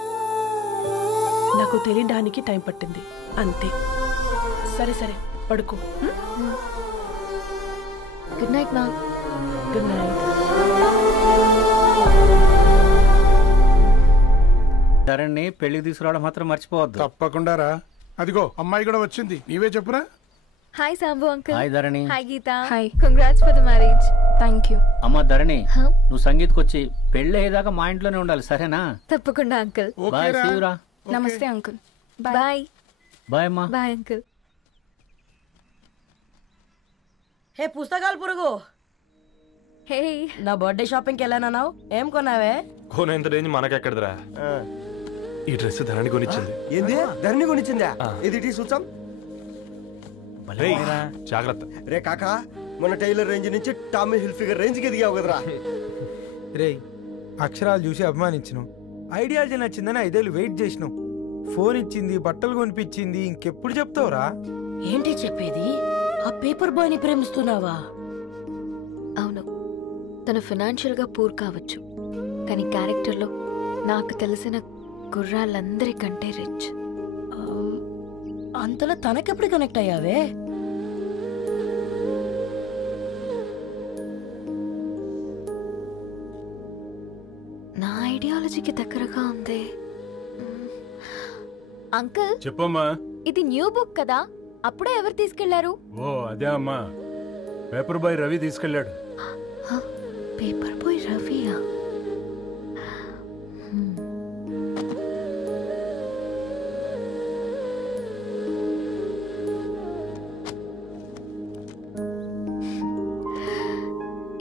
నాకు తెలియడానికి టైం పట్టింది అంతే. సరే సరే, పడుకో. గుడ్ నైట్ మా. Good night. ధరణి పెళ్లికి తీసుకురావడం మాత్రం మర్చిపోవద్దు. తప్పకుండా రా. అదిగో అమ్మాయి కూడా వచ్చింది, నీవే చెప్పురా. Hi Sambu uncle. Hi Dharani. Hi Geetha. Hi. Congrats for the marriage. Thank you. అమ్మ ధరణి, నువ్వు సంగీత్కి వచ్చి పెళ్ళి అయ్యేదాకా మా ఇంట్లోనే ఉండాలి, సరేనా? తప్పకుండా అంకుల్. బాయ్, సీ యు రా. నమస్తే అంకుల్. బాయ్. బాయ్ అమ్మా. Bye uncle. హే పుస్తకాలు పురుగు, హే నా బర్త్డే షాపింగ్కి వెళ్ళానన్నావు, ఏం కొన్నావే? కోనేంత రేంజ్ మనకెక్కడదిరా. ఈ డ్రెస్ ధరణి కొనిచ్చింది. ఏంది ధరణి కొనిచ్చిందా? ఇది చూసాం. జాగ్రత్త రే కాకా, మన టైలర్ రేంజ్ నుంచి టామీ హిల్ఫిగర్ రేంజ్ కి ఎదిగావు కదరా. రే అక్షరాలు చూసి అభిమానించను, ఐడియాలజీ నచ్చిందని 5 ఏళ్ళు వెయిట్ చేసినావు. ఫోన్ ఇచ్చింది, బట్టలు కొనిపించింది, ఇంకెప్పుడు చెప్తావురా? ఏంటి చెప్పేది? ఆ పేపర్ బాయ్ ని ప్రేమిస్తున్నావా? అవును, తను ఫైనాన్షియల్గా పూర్ కావచ్చు, కానీ క్యారెక్టర్లో నాకు తెలిసిన గుర్రాలందరికంటే రిచ్. అంతలో తనకెప్పుడు కనెక్ట్ అయ్యావే? నా ఐడియాలజీకి దగ్గరగా ఉంది. అంకుల్ చెప్పమ్మా. ఇది న్యూ బుక్ కదా, అప్పుడే ఎవరు తీసుకెళ్లారు? ఓ అదే అమ్మా, పేపర్ బాయ్ రవి తీసుకెళ్ళాడు. పేపర్ బాయ్ రవియా?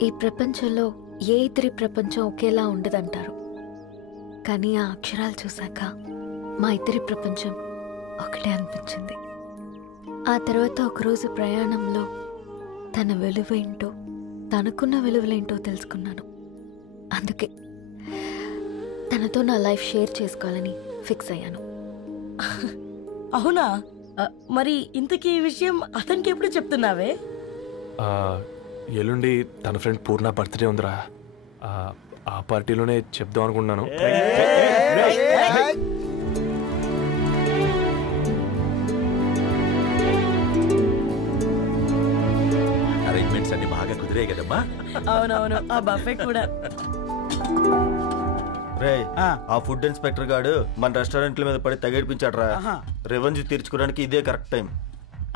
ఈ ప్రపంచంలో ఏ ఇద్దరి ప్రపంచం ఒకేలా ఉండదంటారు, కానీ ఆ అక్షరాలు చూశాక మా ఇద్దరి ప్రపంచం ఒకటే అనిపించింది. ఆ తర్వాత ఒకరోజు ప్రయాణంలో తన విలువ ఏంటో, తనకున్న విలువలేంటో తెలుసుకున్నాను. అందుకే తనతో నా లైఫ్ షేర్ చేసుకోవాలని ఫిక్స్ అయ్యాను. అవునా? మరి ఇంతకీ ఈ విషయం అతనికి ఎప్పుడు చెప్తున్నావే? ఎల్లుండి తన ఫ్రెండ్ పూర్ణ బర్త్డే ఉందిరా, ఆ పార్టీలోనే చెప్దాం అనుకున్నాను. అరేంజ్మెంట్స్ అన్ని బాగా కుదిరే కదమ్మా. అవునవును, ఆ బఫే కూడా. రే ఆ ఫుడ్ ఇన్స్పెక్టర్ గాడు మన రెస్టారెంట్ల మీద పడి తగేడిపించాడు రా. రెవెన్యూ తీర్చుకోవడానికి ఇదే కరెక్ట్ టైం.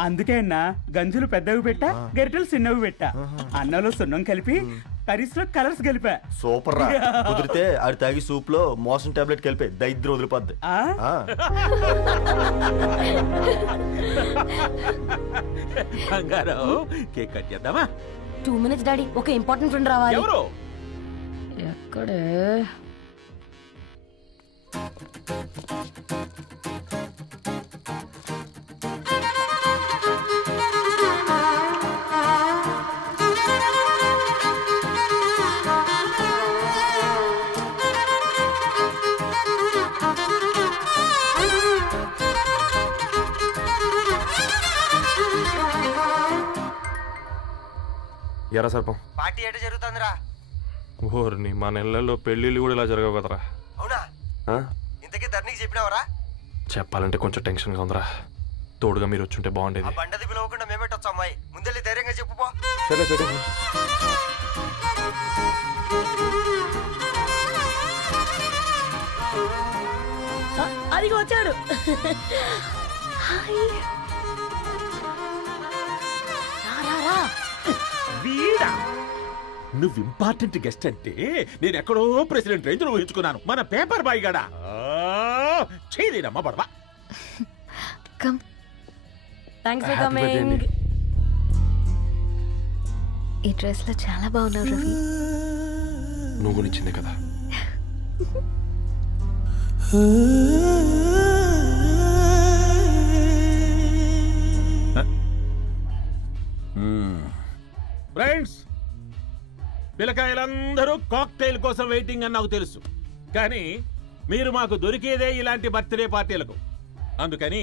అందుకే అన్న గంజులు పెద్దవి పెట్టా, గరిటెలు చిన్నవి పెట్టా, అన్నంలో సున్నం కలిపి కర్రీస్ లో కలర్స్ కలిపా. సూపర్ రా. కుదిరితే ఆడి తాగి సూప్ లో మోషన్ టాబ్లెట్ కలిపి దైద్యం వదిలిపోద్ది. కేక్ కట్ చేద్దామా? 2 minutes డాడీ, ఒక ఇంపార్టెంట్ ఫ్రెండ్ రావాలి. ఎవరు? ఎక్కడే? ఎరా సర్పం, పార్టీ ఎట జరుగుతుందిరా? ఓర్ని మా నెలల్లో పెళ్ళిళ్ళు కూడా ఇలా జరగవు కదరా. అవునా? ఇంతకీ ధరణికి చెప్పినావరా? చెప్పాలంటే కొంచెం టెన్షన్గా ఉందిరా. తోడుగా మీరు వచ్చుంటే బాగుండేది. బండది పిలవకుండా మేమేటొచ్చు అమ్మాయి, ముందెళ్ళి ధైర్యంగా చెప్పుపో. సరే సరే. అదిగో వచ్చాడు. వీడా? నువ్వు ఇంపార్టెంట్ గెస్ట్ అంటే నేను ఎక్కడో ప్రెసిడెంట్ రేంజ్ లో ఊహించుకున్నాను. మన పేపర్ బాయ్ గడా చేయలేనమ్మా బడవా. Thanks for coming. ఈ డ్రెస్ లో చాలా బాగున్నావు రవి. నువ్వు కొనిచ్చిందే కదా. ఫ్రెండ్స్, పిల్లకాయలందరూ కాక్టైల్ కోసం వెయిటింగ్ అని నాకు తెలుసు, కానీ మీరు మాకు దొరికేదే ఇలాంటి బర్త్డే పార్టీలకు. అందుకని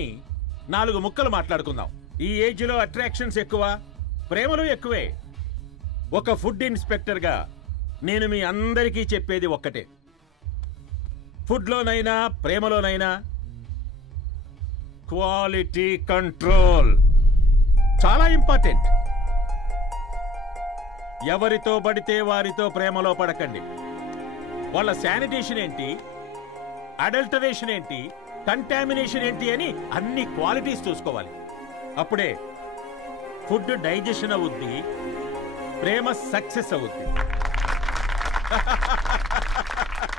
4 ముక్కలు మాట్లాడుకుందాం. ఈ ఏజ్ లో అట్రాక్షన్స్ ఎక్కువ, ప్రేమలు ఎక్కువే. ఒక ఫుడ్ ఇన్స్పెక్టర్ గా నేను మీ అందరికీ చెప్పేది ఒక్కటే, ఫుడ్లోనైనా ప్రేమలోనైనా క్వాలిటీ కంట్రోల్ చాలా ఇంపార్టెంట్. ఎవరితో పడితే వారితో ప్రేమలో పడకండి. వాళ్ళ శానిటేషన్ ఏంటి, అడల్టరేషన్ ఏంటి, కంటామినేషన్ ఏంటి అని అన్ని క్వాలిటీస్ చూసుకోవాలి. అప్పుడే ఫుడ్ డైజెషన్ అవుద్ది, ప్రేమ సక్సెస్ అవుద్ది.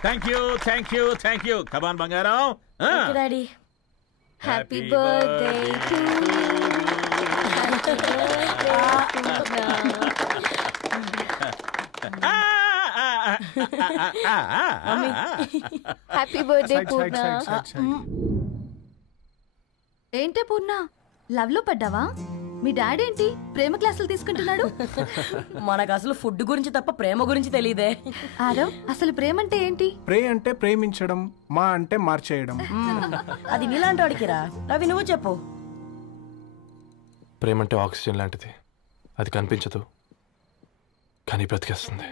థ్యాంక్ యూ కమాన్ బంగారం. Daddy happy birthday to happy birthday Purna. ఏంటే పూర్ణ, లవ్ లో పడ్డావా? మీ డాడీ ఏంటి ప్రేమ క్లాసులు తీసుకుంటున్నాడు? మనకు అసలు ఫుడ్ గురించి తప్ప ప్రేమ గురించి తెలియదే. ఆరవ్, అసలు ప్రేమ అంటే ఏంటి? ప్రే అంటే ప్రేమించడం, మా అంటే మార్చేయడం. అది నీలాంటి వాడికిరా. రవి నువ్వు చెప్పు. ప్రేమ అంటే ఆక్సిజన్ లాంటిది. అది కనిపించదు కానీ బ్రతికేస్తుంది.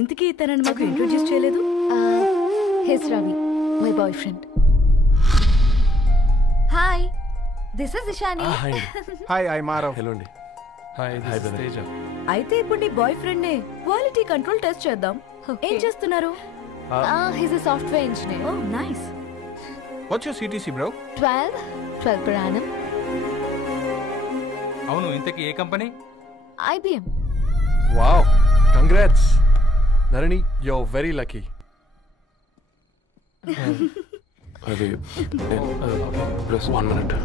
ఇంతకీ తనని మాకు ఇంట్రొడ్యూస్ చేయలేదు. He's Ravi, my boy friend. Hi, this is Ishani. Hi, I మారవ్. హలో అండి. హాయ్ తేజ. అయితే ఇప్పుడు నీ బాయ్ ఫ్రెండ్ నే క్వాలిటీ కంట్రోల్ టెస్ట్ చేద్దాం. ఏం చేస్తున్నారు? He's a software engineer. Oh nice. What's your CTC bro? 12 per annum. అవును, ఇంతకీ ఏ కంపెనీ? IBM. Wow, congrats Narani, you are very lucky. అది ప్లస్ 1 minute.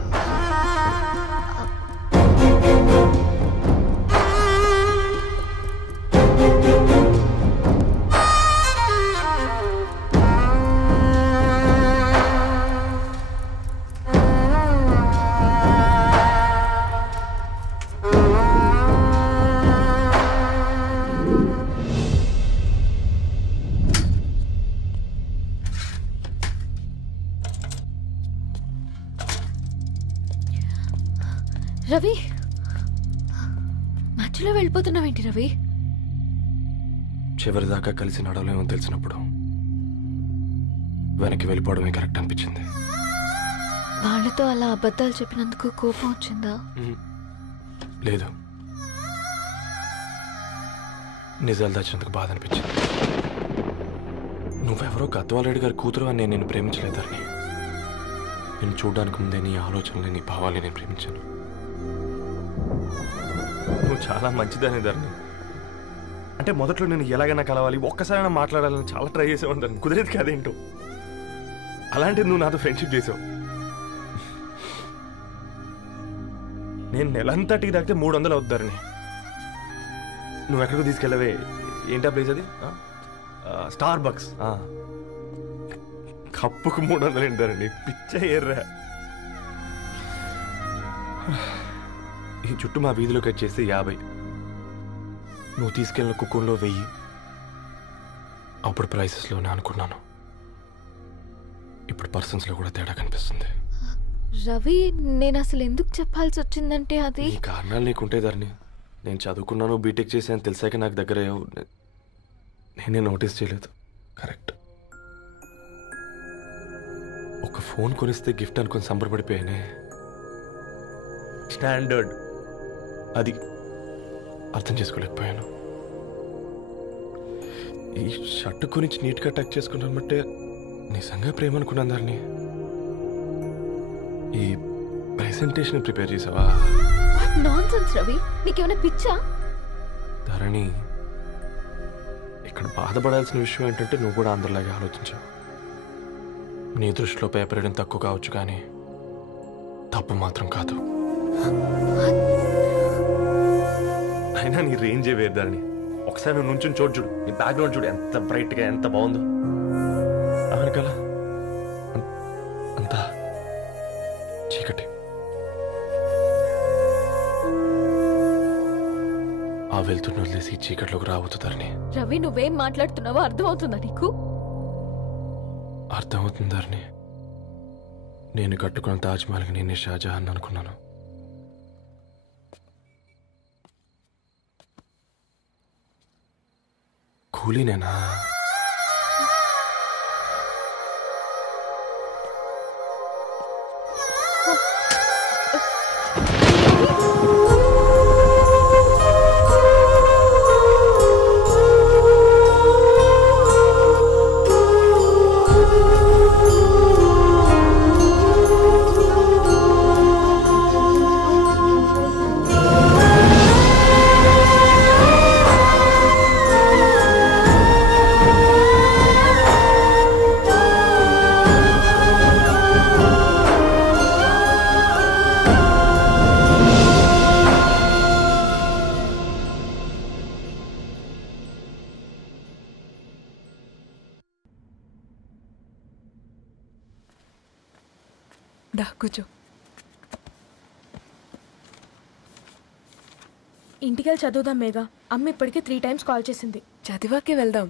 రవి, మధ్యలో వెళ్ళిపోతున్నావేంటి రవి? చివరిదాకా కలిసి నడవలేమని తెలిసినప్పుడు వెనక్కి వెళ్ళిపోవడమే కరెక్ట్ అనిపించింది. వాళ్ళతో అలా అబద్ధాలు చెప్పినందుకు కోపం వచ్చిందా? లేదు, నిజాలు దాచినందుకు బాధ అనిపించింది. నువ్వెవరో గద్వాలరెడ్డి గారి కూతురు అని నేను ప్రేమించలేదని. నేను చూడడానికి ముందే నీ ఆలోచనలు, నీ భావాలు నేను ప్రేమించాను. నువ్వు చాలా మంచిదని ధరణి. అంటే మొదట్లో నేను ఎలాగైనా కలవాలి, ఒక్కసారైనా మాట్లాడాలని చాలా ట్రై చేసేవాడిని ధరణి. కుదిరేది కాదేంటో. అలాంటిది నువ్వు నాతో ఫ్రెండ్షిప్ చేసావు. నేను నెలంతటికి తాగితే 300 అవుతారని. నువ్వు ఎక్కడికి తీసుకెళ్ళవే? ఏంటా ప్లేస్ అది? Star bucks. కప్పుకు 300 ఏంటారండి, పిచ్చ ఎర్రా. ఈ చుట్టూ మా వీధిలోకి వచ్చేసి 50. నువ్వు తీసుకెళ్ళిన కుక్కర్లో 1000. అప్పుడు ప్రైసెస్లోనే అనుకున్నాను, ఇప్పుడు పర్సన్స్లో కూడా తేడా కనిపిస్తుంది. రవి, నేను అసలు ఎందుకు చెప్పాల్సి వచ్చిందంటే అది ఈ కారణాలు నీకుంటే ధరణి. నేను చదువుకున్నాను, బీటెక్ చేశాను తెలిసాక నాకు దగ్గర నేనే నోటీస్ చేయలేదు. కరెక్ట్. ఒక ఫోన్ కొనిస్తే గిఫ్ట్ అనుకుని సంబరపడిపోయానే. స్టాండర్డ్ అది అర్థం చేసుకోలేకపోయాను. ఈ షర్ట్ గురించి నీట్గా టక్ చేసుకున్నామంటే నిజంగా ప్రేమ అనుకున్నాను దాన్ని. ఈ ప్రెజెంటేషన్ ప్రిపేర్ చేసావా? నాన్సెన్స్ రవి, నీకేమైనా పిచ్చా? ధరణి, ఇక్కడ బాధపడాల్సిన విషయం ఏంటంటే నువ్వు కూడా అందరిలాగే ఆలోచించావు. నీ దృష్టిలో పేపర్ వేయడం తక్కువ కావచ్చు కానీ తప్పు మాత్రం కాదు. అయినా నీ రేంజే వేరు ధరణి. ఒకసారి నువ్వు నుంచుని చూడు, నీ బ్యాక్గ్రౌండ్ చూడు ఎంత బ్రైట్గా, ఎంత బాగుందో. వెనకాల అంతా చీకటి. ఆ వెళ్తున్న వదిలేసి చీకట్లోకి రాబోతుందని. రవి, నువ్వేం మాట్లాడుతున్నావో అర్థమవుతుందా నీకు? అర్థమవుతుందని. నేను కట్టుకున్న తాజ్మహల్కి నేనే షాజహాన్ అనుకున్నాను. కూలీనేనా? దా కూర్చో. ఇంటికెళ్ళి చదువుదాం మేఘా. అమ్మ ఇప్పటికే 3 times కాల్ చేసింది. చదివాకే వెళ్దాం.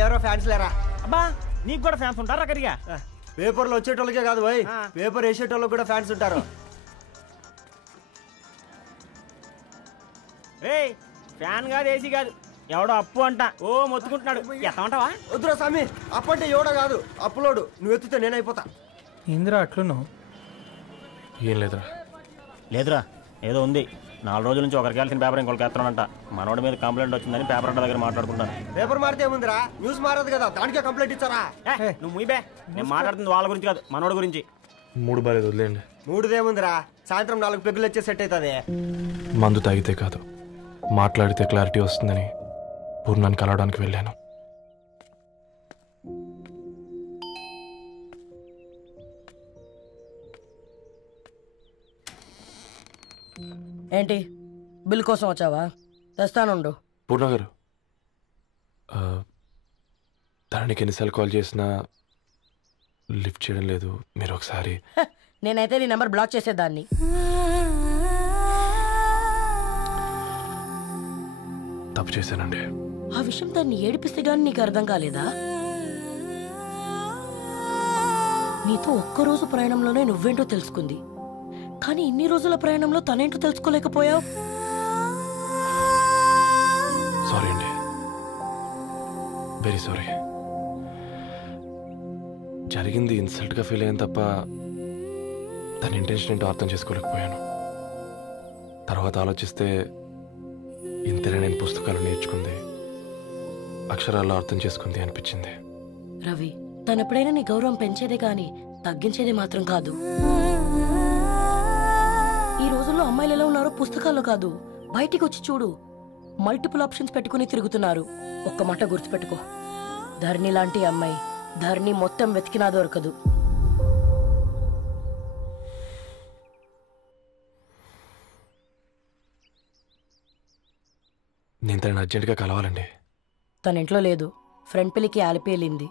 ఎవరో ఫ్యాన్స్ లేరా? అబ్బా నీకు కూడా ఫ్యాన్స్ ఉంటారా? కరిగా పేపర్లో వచ్చేటోళ్ళకే కాదు భయ్, పేపర్ వేసేటోళ్ళకి కూడా ఫ్యాన్స్ ఉంటారు. ఫ్యాన్ కాదు, ఏసీ కాదు, ఎవడో అప్పు అంట ఓ మొత్తుకుంటున్నాడు. ఎత్తమంటావా? వద్దురా స్వామి, అప్పు అంటే ఎవడో కాదు, అప్పులోడు. నువ్వు ఎత్తుతే నేనైపోతా. ఏంద్రా అట్లున్నావు? ఏం లేదురా. లేదురా, ఏదో ఉంది. 4 రోజుల నుంచి ఒకరికి వెళ్ళిన పేపర్ ఇంకొకరికి ఎత్తనంట. మనోడి మీద కంప్లైంట్ వచ్చిందని పేపర్ అంట దగ్గర మాట్లాడుకుంటాను. పేపర్ మారితే ఏముందిరా, న్యూస్ మారదు కదా, దానికే కంప్లైంట్ ఇచ్చారా? నువ్వు ముయ్యబే, నేను మాట్లాడుతుంది వాళ్ళ గురించి కాదు, మనోడి గురించి. మూడు బాలేదు, వదిలేండి. మూడుదేముందిరా, సాయంత్రం 4 పెగ్గులు వచ్చే సెట్ అవుతుంది. మందు తాగితే కాదు, మాట్లాడితే క్లారిటీ వస్తుందని పూర్ణాన్ని కలవడానికి వెళ్ళాను. ఏంటి, బిల్ కోసం వచ్చావా? తెస్తానుండు. పూర్ణ గారు, తనకి ఎన్నిసార్లు కాల్ చేసినా లిఫ్ట్ చేయడం లేదు. మీరు ఒకసారి. నేనైతే నీ నెంబర్ బ్లాక్ చేసేదాన్ని. తప్పు చేశానండి. ఆ విషయం దాన్ని ఏడిపిస్తే గానీ నీకు అర్థం కాలేదా? నీతో ఒక్కరోజు ప్రయాణంలోనే నువ్వేంటో తెలుసుకుంది, కానీ ఇన్ని రోజుల ప్రయాణంలో తనేంటో తెలుసుకోలేకపోయావు. సారీ అండి, వెరీ సారీ. జరిగింది ఇన్సల్ట్గా ఫీల్ అయ్యాను తప్ప తన ఇంటెన్షన్ ఏంటో అర్థం చేసుకోలేకపోయాను. తర్వాత ఆలోచిస్తే ఇంతనే నేను పుస్తకాలు నేర్చుకుంది, అక్షరాల్లో అర్థం చేసుకుంది అనిపించింది. రవి, తనెప్పుడైనా నీ గౌరవం పెంచేదే కానీ తగ్గించేదే మాత్రం కాదు. ఈ రోజుల్లో అమ్మాయిలు ఎలా ఉన్నారో పుస్తకాల్లో కాదు, బయటికి వచ్చి చూడు. మల్టిపుల్ ఆప్షన్స్ పెట్టుకుని తిరుగుతున్నారు. ఒక్క మాట గుర్తుపెట్టుకో, ధరణి లాంటి అమ్మాయి ధరణి మొత్తం వెతికినా దొరకదు. నేను తనని అర్జెంటుగా కలవాలండి. తన ఇంట్లో లేదు, ఫ్రెండ్ పెళ్లికి ఆలిపేలింది.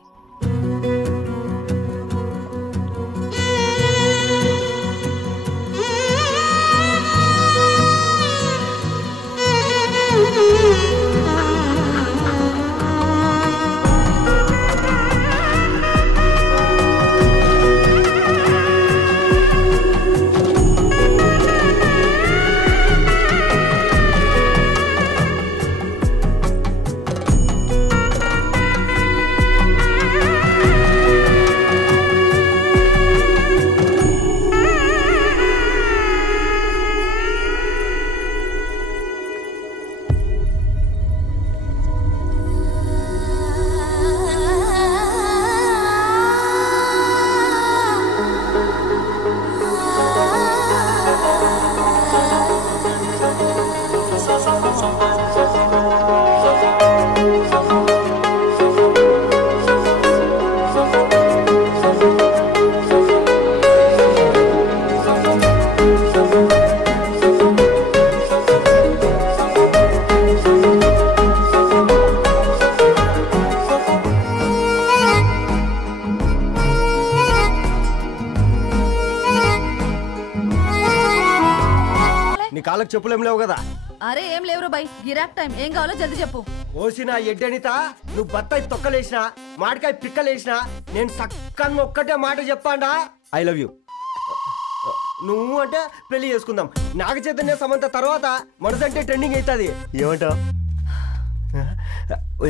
నీ కాళ్ళకి చెప్పులేం లేవు కదా, అరే ఏం లేవురా బై, గిరాక్ టైం. ఏం కావాలో జల్దీ చెప్పు. ఓసిన ఎడ్డనిత, నువ్వు బత్తాయి తొక్కలేసినా మాడికాయ పిక్కలేసినా నేను సక్కని ఒక్కటే మాట చెప్పాండా, ఐ లవ్ యూ. నువ్వు అంటే పెళ్లి చేసుకుందాం. నాగ చైతన్య సమంత తర్వాత మనసంటే ట్రెండింగ్ అవుతుంది. ఏమంటావు?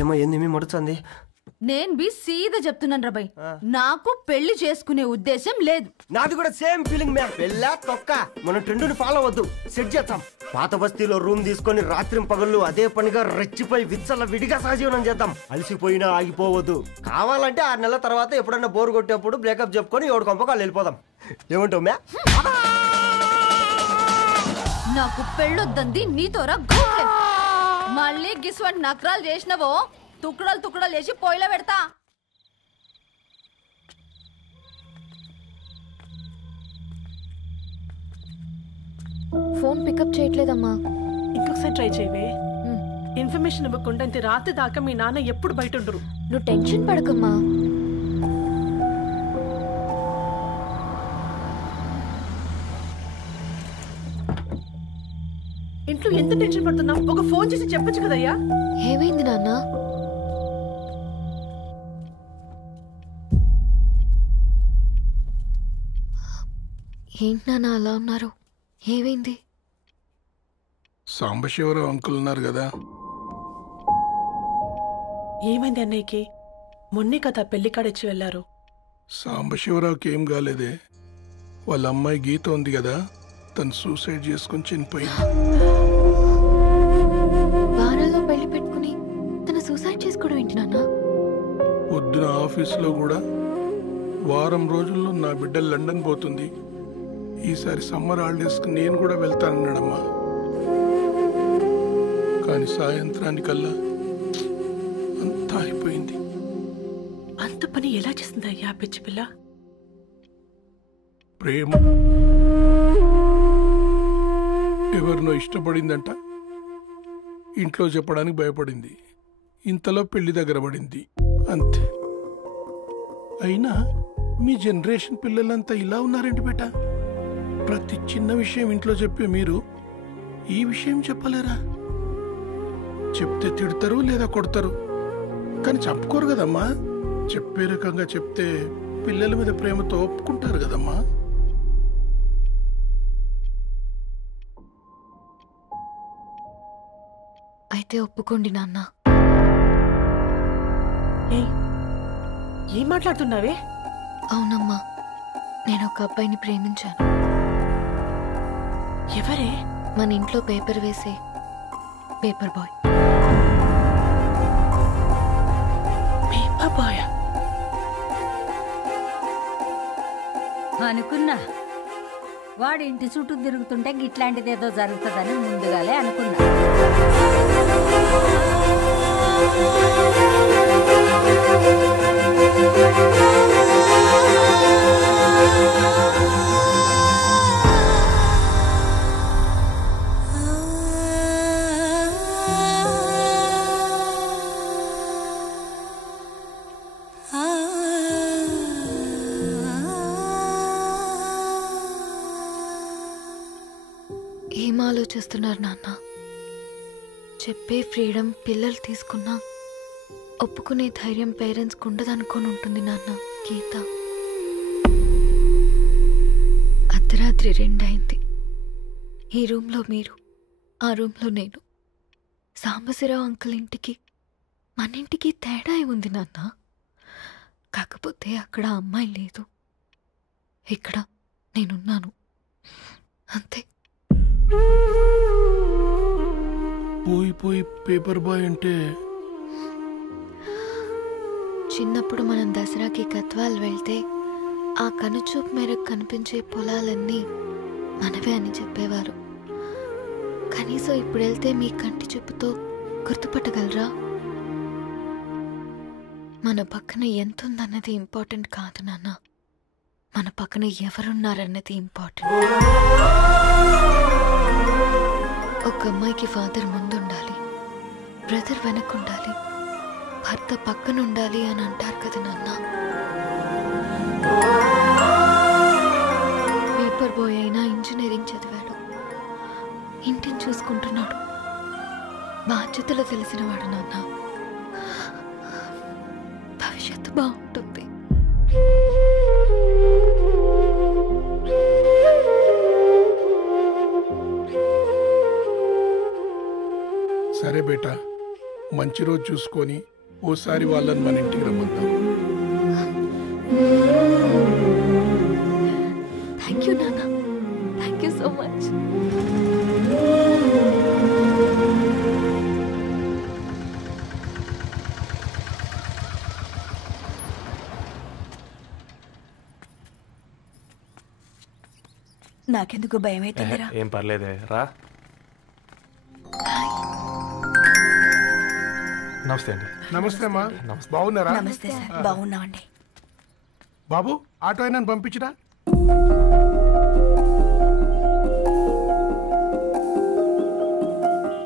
ఏమో ఏంది మీ మడుతుంది? నేను బి సీదా చెప్తున్నాను రా బై, నాకు పెళ్లి చేసుకునే ఉద్దేశం లేదు. నాది కూడా సేమ్ ఫీలింగ్ మ్యామ్. పెళ్ళా తొక్క, మనం ట్రెండ్ని ఫాలో అవద్దు, సెట్ చేద్దాం. పాత బస్తీలో రూమ్ తీసుకొని రాత్రి పగళ్ళు అదే పనిగా రెచ్చిపోయి విచ్చల విడిగా సహజీవనం చేద్దాం. అలసిపోయినా ఆగిపోవద్దు. కావాలంటే 6 నెలల తర్వాత ఎప్పుడన్నా బోర్ కొట్టేప్పుడు బ్రేకప్ చెప్పుకొని ఎవడు కొంపకాలు వెళ్ళిపోదాం. ఏమంటావు మ్యా? నాకు పెళ్ళొద్దంది నీతోరా. మళ్ళీ గిస్వంటి నకరాలు చేసినవో తుక్కడలు తుక్కడలు వేసి పొయ్యిలో పెడతా. ఫోన్ పికప్ చేయట్లేదమ్మా. ఇంకొకసారి ట్రై చేయవే. ఇన్ఫర్మేషన్ ఇవ్వకుండా ఇంత రాత్రి దాకా మీ నాన్న ఎప్పుడు బయట ఉండరు. నువ్వు టెన్షన్ పడకమ్మా. ఇంట్లో ఎంత టెన్షన్ పడుతున్నావు? ఒక ఫోన్ చేసి చెప్పొచ్చు కదయ్యా. ఏమైంది నాన్న? ఏంటి నాన్న అలా ఉన్నారు? ఏమైంది? సాంబశివరావు అంకుల్ ఉన్నారు కదా, ఏమైంది అన్నయ్యకి? మొన్నే కదా పెళ్లి కాడొచ్చి వెళ్ళారు. సాంబశివరావుకి ఏం కాలేదే. వాళ్ళ అమ్మాయి గీత ఉంది కదా, తను సూసైడ్ చేసుకుని చనిపోయింది. వారాల్లో పెళ్లి పెట్టుకుని తను సూసైడ్ చేసుకోవడం ఏంటి నాన్న? పొద్దున ఆఫీసులో కూడా వారం రోజుల్లో నా బిడ్డ లండన్ పోతుంది, ఈసారి సమ్మర్ హాలిడేస్కి నేను కూడా వెళ్తానన్నాడమ్మా. కానీ సాయంత్రానికల్లా అంతా అయిపోయింది. అంత పని ఎలా చేసింది అయ్యా పిచ్చి పిల్ల? ప్రేమ ఎవరినో ఇష్టపడిందంట, ఇంట్లో చెప్పడానికి భయపడింది. ఇంతలో పెళ్లి దగ్గర పడింది, అంతే. అయినా మీ జనరేషన్ పిల్లలంతా ఇలా ఉన్నారేంటి బేట? ప్రతి చిన్న విషయం ఇంట్లో చెప్పే మీరు ఈ విషయం చెప్పలేరా? చెప్తే తిడతారు లేదా కొడతారు, కానీ చంపుకోరు కదమ్మా. చెప్పే రకంగా చెప్తే పిల్లల మీద ప్రేమతో ఒప్పుకుంటారు కదమ్మా. అయితే ఒప్పుకోండి నాన్న. ఏం మాట్లాడుతున్నావే? అవునమ్మా, నేను ఒక అబ్బాయిని ప్రేమించాను. ఎవరే? మన ఇంట్లో పేపర్ వేసే పేపర్ బాయ్. పేపర్ బాయ్ అనుకున్నా. వాడి ఇంటి చుట్టూ తిరుగుతుంటే గిట్లాంటిది ఏదో జరుగుతుందని ముందుగాలే అనుకున్నా. ఏం ఆలోచిస్తున్నారు నాన్న? చెప్పే ఫ్రీడమ్ పిల్లలు తీసుకున్నా ఒప్పుకునే ధైర్యం పేరెంట్స్కి ఉండదనుకొని ఉంటుంది నాన్న. గీత అర్ధరాత్రి 2 అయింది. ఈ రూమ్లో మీరు, ఆ రూమ్లో నేను. సాంబశివరావు అంకుల్ ఇంటికి మన ఇంటికి తేడా ఉంది నాన్న. కాకపోతే అక్కడ అమ్మాయి లేదు, ఇక్కడ నేనున్నాను, అంతే. పోయి పేపర్ బాయ్ అంటే చిన్నప్పుడు మనం దసరాకి గద్వాల్ వెళ్తే ఆ కనుచూపు మేరకు కనిపించే పొలాలన్నీ మనవే అని చెప్పేవారు. కనీసం ఇప్పుడు వెళ్తే మీ కంటి చూపుతో గుర్తుపట్టగలరా? మన పక్కన ఎంతుందన్నది ఇంపార్టెంట్ కాదు నాన్న, మన పక్కన ఎవరున్నారన్నది ఇంపార్టెంట్. ఒక అమ్మాయికి ఫాదర్ ముందుండాలి, బ్రదర్ వెనకుండాలి, భర్త పక్కన ఉండాలి అని అంటారు కదా నాన్న. పేపర్ బాయ్ అయినా ఇంజనీరింగ్ చదివాడు, ఇంటిని చూసుకుంటున్నాడు. బాధ్యతలు తెలిసినవాడు నాన్న. భవిష్యత్తు బాగుంటుంది. సరే బేటా, మంచి రోజు చూసుకొని ఓసారి వాళ్ళని మన ఇంటికి రమ్మందాం. థ్యాంక్ యూ నాన్న, థ్యాంక్ యూ సో మచ్. నాకెందుకు భయం అవుతుందిరా. ఏం పర్లేదే, రా. నమస్తే అండి. నమస్తే అమ్మా, బాగున్నారా? నమస్తే సార్, బాగున్నామండి. బాబు, ఆటో అయినా పంపించరా?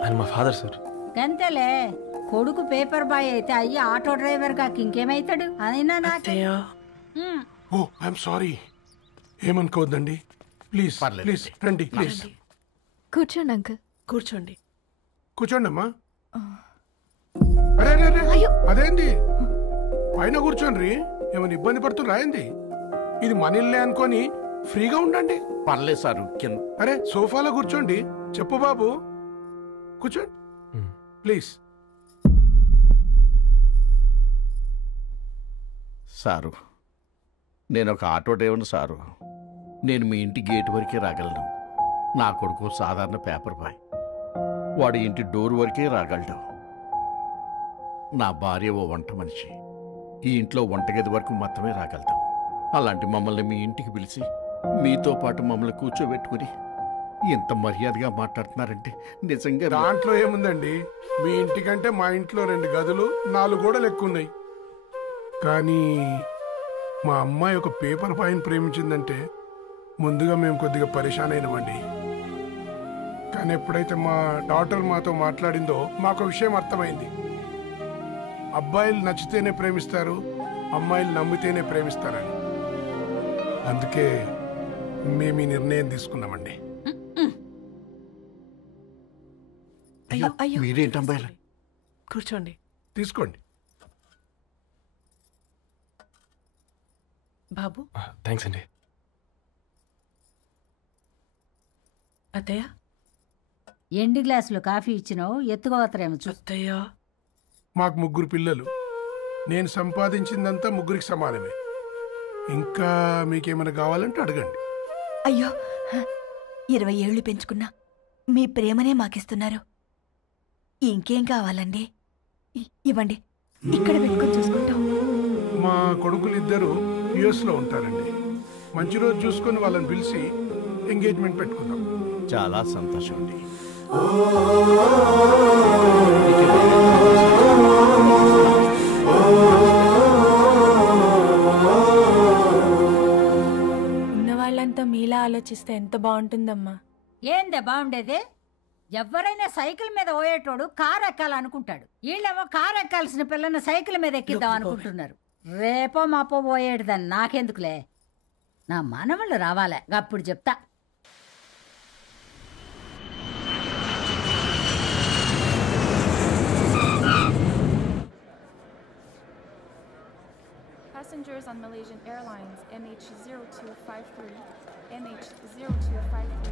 ఆయన మా ఫాదర్ సార్. గంతేలే, కొడుకు పేపర్ బాయ్ అయితే అయ్యి ఆటో డ్రైవర్ కాక ఇంకేమైతాడు? అయినా నాకు ఓ ఐఎమ్ సారీ, ఏమనుకోవద్దండి. ప్లీజ్ ప్లీజ్ రండి, ప్లీజ్ కూర్చోండి అంకుల్. కూర్చోండి. కూర్చోండి అమ్మా. అరే అదేంది పైన కూర్చోండి, ఏమైనా ఇబ్బంది పడుతున్నా ఏంది? ఇది మన ఇల్లే అనుకొని ఫ్రీగా ఉండండి. పర్లేదు సార్. అరే సోఫాలో కూర్చోండి. చెప్పు బాబు, కూర్చోండి ప్లీజ్. సారు, నేను ఒక ఆటో డ్రైవర్ని సారు. నేను మీ ఇంటి గేట్ వరకే రాగలను. నా కొడుకు సాధారణ పేపర్ బాయ్, వాడి ఇంటి డోర్ వరకే రాగలడు. నా భార్య ఓ వంట మనిషి, ఈ ఇంట్లో వంటగది వరకు మాత్రమే రాగలదు. అలాంటి మమ్మల్ని మీ ఇంటికి పిలిచి మీతో పాటు మమ్మల్ని కూర్చోబెట్టుకుని ఎంత మర్యాదగా మాట్లాడుతున్నారంటే నిజంగా. దాంట్లో ఏముందండి, మీ ఇంటికంటే మా ఇంట్లో 2 గదులు 4 గోడలు ఎక్కువ ఉన్నాయి. కానీ మా అమ్మాయి ఒక పేపర్ బాయ్ని ప్రేమించిందంటే ముందుగా మేము కొద్దిగా పరేషాన్ అయినామండి. కానీ ఎప్పుడైతే మా డాటర్ మాతో మాట్లాడిందో మాకు విషయం అర్థమైంది. అబ్బాయిలు నచ్చితేనే ప్రేమిస్తారు, అమ్మాయిలు నమ్మితేనే ప్రేమిస్తారని. అందుకే మేము ఈ నిర్ణయం తీసుకున్నామండి. మీరేంటి అమ్మాయిలు? కూర్చోండి. తీసుకోండి. బాబు. థ్యాంక్స్ అండి. అత్తయ్య, ఎండి గ్లాసులో కాఫీ ఇచ్చినావు, ఎత్తుకోవతరేమో చూస్తయ్యా. మాకు 3 పిల్లలు, నేను సంపాదించిందంతా 3కి సమానమే. ఇంకా మీకేమైనా కావాలంటే అడగండి. అయ్యో, 20 ఏళ్ళు పెంచుకున్నా మీ ప్రేమనే మాకిస్తున్నారు. ఇంకేం కావాలండి? ఇవ్వండి, ఇక్కడ పెట్టుకొని చూసుకుంటాం. మా కొడుకులు 2 యుఎస్లో ఉంటారండి. మంచి రోజు చూసుకొని వాళ్ళని పిలిచి ఎంగేజ్మెంట్ పెట్టుకుందాం. చాలా సంతోషం అండి. ఉన్నవాళ్ళంతా మీలా ఆలోచిస్తే ఎంత బాగుంటుందమ్మా. ఏందే బాగుండేది? ఎవరైనా సైకిల్ మీద పోయేటోడు కారు ఎక్కాలనుకుంటాడు. వీళ్ళేమో కారు ఎక్కాల్సిన పిల్లని సైకిల్ మీద ఎక్కిద్దాం అనుకుంటున్నారు. రేపో మాపో పోయేటిదని నాకెందుకులే, నా మనవళ్ళు రావాలే, అప్పుడు చెప్తా. Passengers on Malaysian Airlines MH0253, MH0253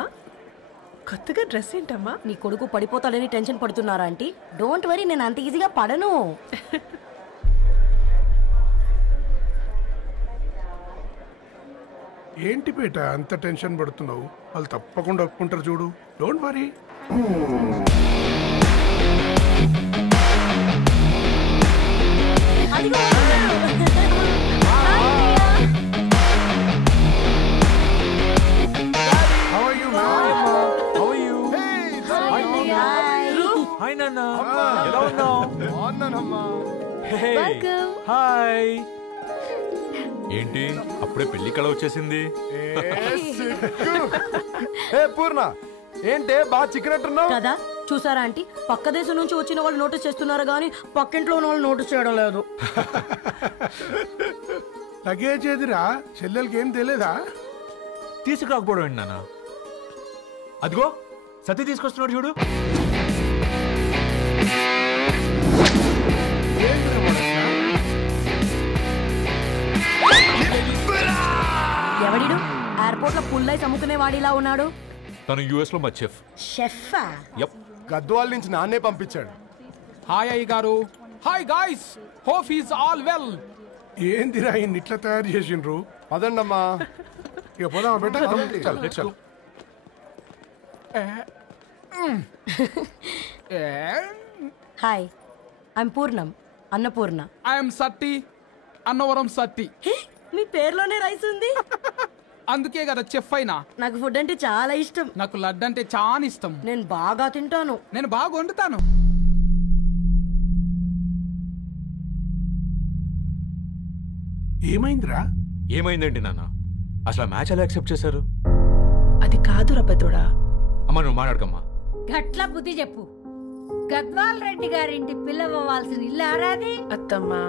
are కొత్తగా డ్రెస్ ఏంటమ్మా? నీ కొడుకు పడిపోతాడని టెన్షన్ పడుతున్నారా ఆంటీ? డోంట్ వరీ, నేను అంత ఈజీగా పడను. ఏంటి పేట అంత టెన్షన్ పడుతున్నావు? వాళ్ళు తప్పకుండా ఒప్పుకుంటారు చూడు. Don't worry. హాయ్. ఏంటి అప్పుడే పెళ్లి కళ వచ్చేసింది? పూర్ణ, ఏంటే బాగా చిక్కినట్టున్నావు కదా? చూసారా ఆంటీ, పక్క దేశం నుంచి వచ్చిన వాళ్ళు నోటీస్ చేస్తున్నారు కానీ పక్కింట్లో ఉన్న వాళ్ళు నోటీస్ చేయడం లేదు. లగేజ్ ఏదిరా? చెల్లెలకి ఏం తెలియదా? తీసుకురాకపోవడం ఏంటి నాన్న? అదిగో సతీ తీసుకొస్తున్నాడు చూడు. ఎవడిడు ఎయిర్పోర్ట్ లో పుల్లైస్ అమ్ముకునే వాడిలా ఉన్నాడు? తను యుఎస్ లో మా చెఫ్. షెఫా? యప్. గద్వాల నుంచి నాన్నే పంపించాడు. హాయ్ అయ్య గారు. Hi guys, hope is all well. ఏందిరా ఇన్ని ఇట్లా తయారు చేసిండ్రు? పదండమ్మా. ఇక పోదామా బెట్ట? చల్. హాయ్, ఐఎమ్ పూర్ణం, అన్నపూర్ణ. ఐఎమ్ సత్తి, అన్నవరం సత్తి. మీ పేరులోనే రైస్ ఉంది. అందుకే కదా చెఫ్ అయినా. నాకు ఫుడ్ అంటే చాలా ఇష్టం. నాకు లడ్డు అంటే చాలా ఇష్టం. నేను బాగా తింటాను. నేను బాగా వండుతాను. ఏమైందిరా? ఏమైందేంటి నాన్న? అసలు మ్యాచ్ ఎలా యాక్సెప్ట్ చేశారు? అది కాదు రబ్బతోడా. అమ్మ నువ్వు మాట్లాడకమ్మా. గట్ల బుద్ధి చెప్పు. గద్వాల్ రెడ్డి గారింటి పిల్లవ్వాల్సిన ఇల్లు ఆరాది. అత్తమ్మా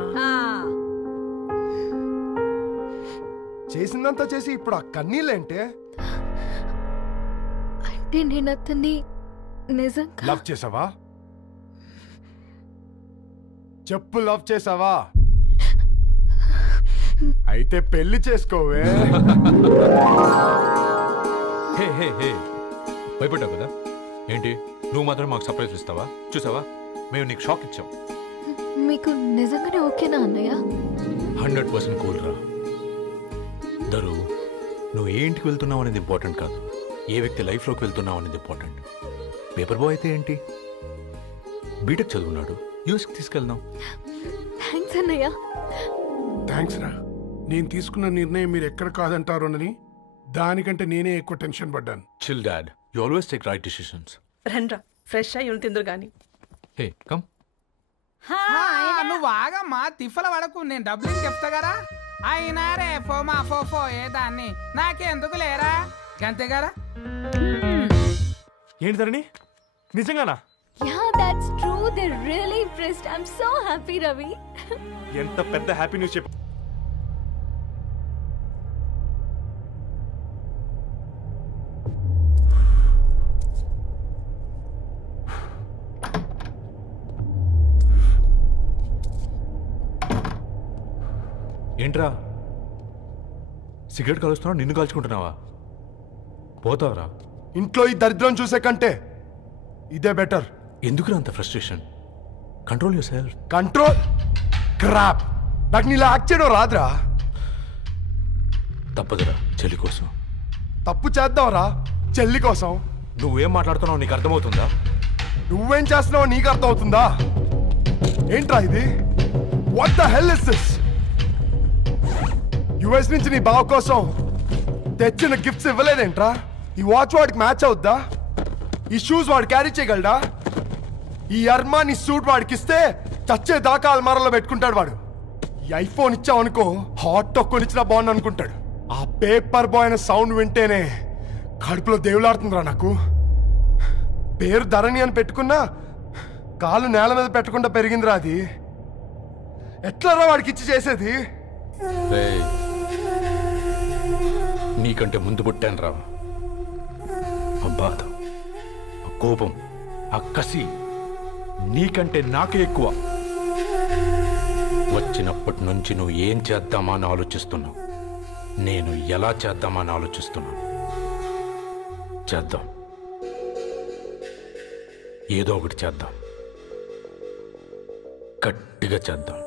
చేసిందంతా చేసి ఇప్పుడు ఆ కన్నీళ్ళేంటే? అంటే నేను అతన్ని నిజంగా లవ్ చేసావా? చెప్పు, లవ్ చేసావా? అయితే పెళ్లి చేసుకోవే. హే హే హే, భయపడ్డావు కదా? ఏంటి నువ్వు మాత్రం మాకు సర్ప్రైజ్ ఇస్తావా? చూసావా, మేము నీకు షాక్ ఇచ్చాం. మీకు నిజంగానే ఓకేనా అన్నయ్య? 100% కూల్ రా. దరు, నువ్వు ఏ ఇంటికి వెళ్తున్నావు అనేది ఇంపార్టెంట్ కాదు, ఏ వ్యక్తి లైఫ్లోకి వెళ్తున్నావు అనేది ఇంపార్టెంట్. పేపర్ బాయ్ అయితే ఏంటి, బీటెక్ చదువున్నాడు, యూఎస్కి తీసుకెళ్దాం. థ్యాంక్స్ అన్నయ్య. థ్యాంక్స్ రా. నేను తీసుకున్న నిర్ణయం మీరు ఎక్కడ కాదంటారోనని దానికంటే నేనే ఎక్కువ టెన్షన్ పడ్డాను. Chill dad, you always take right decisions. రండ్రా, ఫ్రెష్ అయ్యి తిందురు గాని. Hey come. నువ్వు ఆగమ్మా, తిఫల పడకు, నేను డబ్బులు చెప్తా కదా. అయినా రే ఫోమా ఫోఫో ఏ దాన్ని నాకెందుకు లేరా గంతే కదా. ఏంటి ధరణి, నిజంగానా? Yeah, that's true. They're really impressed. I'm so happy, Ravi. ఎంత పెద్ద హ్యాపీ న్యూస్ చెప్పు. ఏంట్రా సిగరెట్ కాలుస్తున్నావు, నిన్ను కాల్చుకుంటున్నావా? పోతావరా? ఇంట్లో ఈ దరిద్రం చూసే కంటే ఇదే బెటర్. ఎందుకురా అంత frustration? Control your self. Control crap. నాకు నీలా యాక్ట్ చేయడం రాదురా. తప్పదురా, చెల్లి కోసం. తప్పు చేద్దాంరా, చెల్లి కోసం. నువ్వేం మాట్లాడుతున్నావు నీకు అర్థమవుతుందా? నువ్వేం చేస్తున్నావో నీకు అర్థమవుతుందా? ఏంట్రా ఇది? What the hell is this? US నుంచి నీ బావ కోసం తెచ్చిన గిఫ్ట్స్ ఇవ్వలేదేంట్రా? ఈ వాచ్ వాడికి మ్యాచ్ అవుద్దా? ఈ షూస్ వాడు క్యారీ చేయగలడా? ఈ అర్మానీ సూట్ వాడికి ఇస్తే చచ్చే దాకా అల్మారాలో పెట్టుకుంటాడు వాడు. ఈ ఐఫోన్ ఇచ్చావనుకో హాట్ టాక్ కొనిచ్చినా బాగుంది అనుకుంటాడు. ఆ పేపర్ బాయ్ అనే సౌండ్ వింటేనే కడుపులో దేవులాడుతుందిరా నాకు. పేరు ధరణి అని పెట్టుకున్నా కాలు నేల మీద పెట్టకుండా పెరిగిందిరా అది. ఎట్లరా వాడికి ఇచ్చి చేసేది? నీకంటే ముందు పుట్టాను రా. ఆ బాధ, ఆ కోపం, ఆ కసి నీకంటే నాకే ఎక్కువ. వచ్చినప్పటి నుంచి నువ్వు ఏం చేద్దామా అని ఆలోచిస్తున్నావు, నేను ఎలా చేద్దామా అని ఆలోచిస్తున్నాను. చేద్దాం, ఏదో ఒకటి చేద్దాం, గట్టిగా చేద్దాం.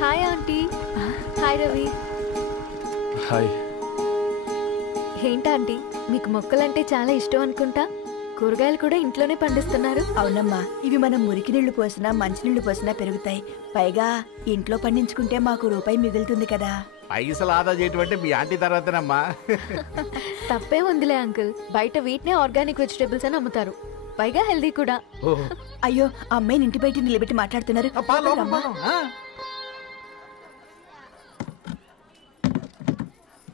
Hi aunty. Hi Ravi. Hi. ఏంటంటీ, మీకు మొక్కలంటే చాలా ఇష్టం అనుకుంటా. కూరగాయలు కూడా ఇంట్లోనే పండిస్తున్నారు. అవునమ్మా, ఇవి మనం మురికి నీళ్లు పోసినా మంచినీళ్లు పోసినా పెరుగుతాయి. పైగా ఇంట్లో పండించుకుంటే మాకు రూపాయి మిగులుతుంది కదా. పైసలు ఆదా చేయటం మీ ఆంటీ తర్వాతనమ్మా. తప్పే ఉందిలే అంకుల్, బయట వీటినే ఆర్గానిక్ వెజిటేబుల్స్ అని అమ్ముతారు, పైగా హెల్దీ కూడా. అయ్యో, ఆ అమ్మాయిని ఇంటి బయట నిలబెట్టి మాట్లాడుతున్నారు.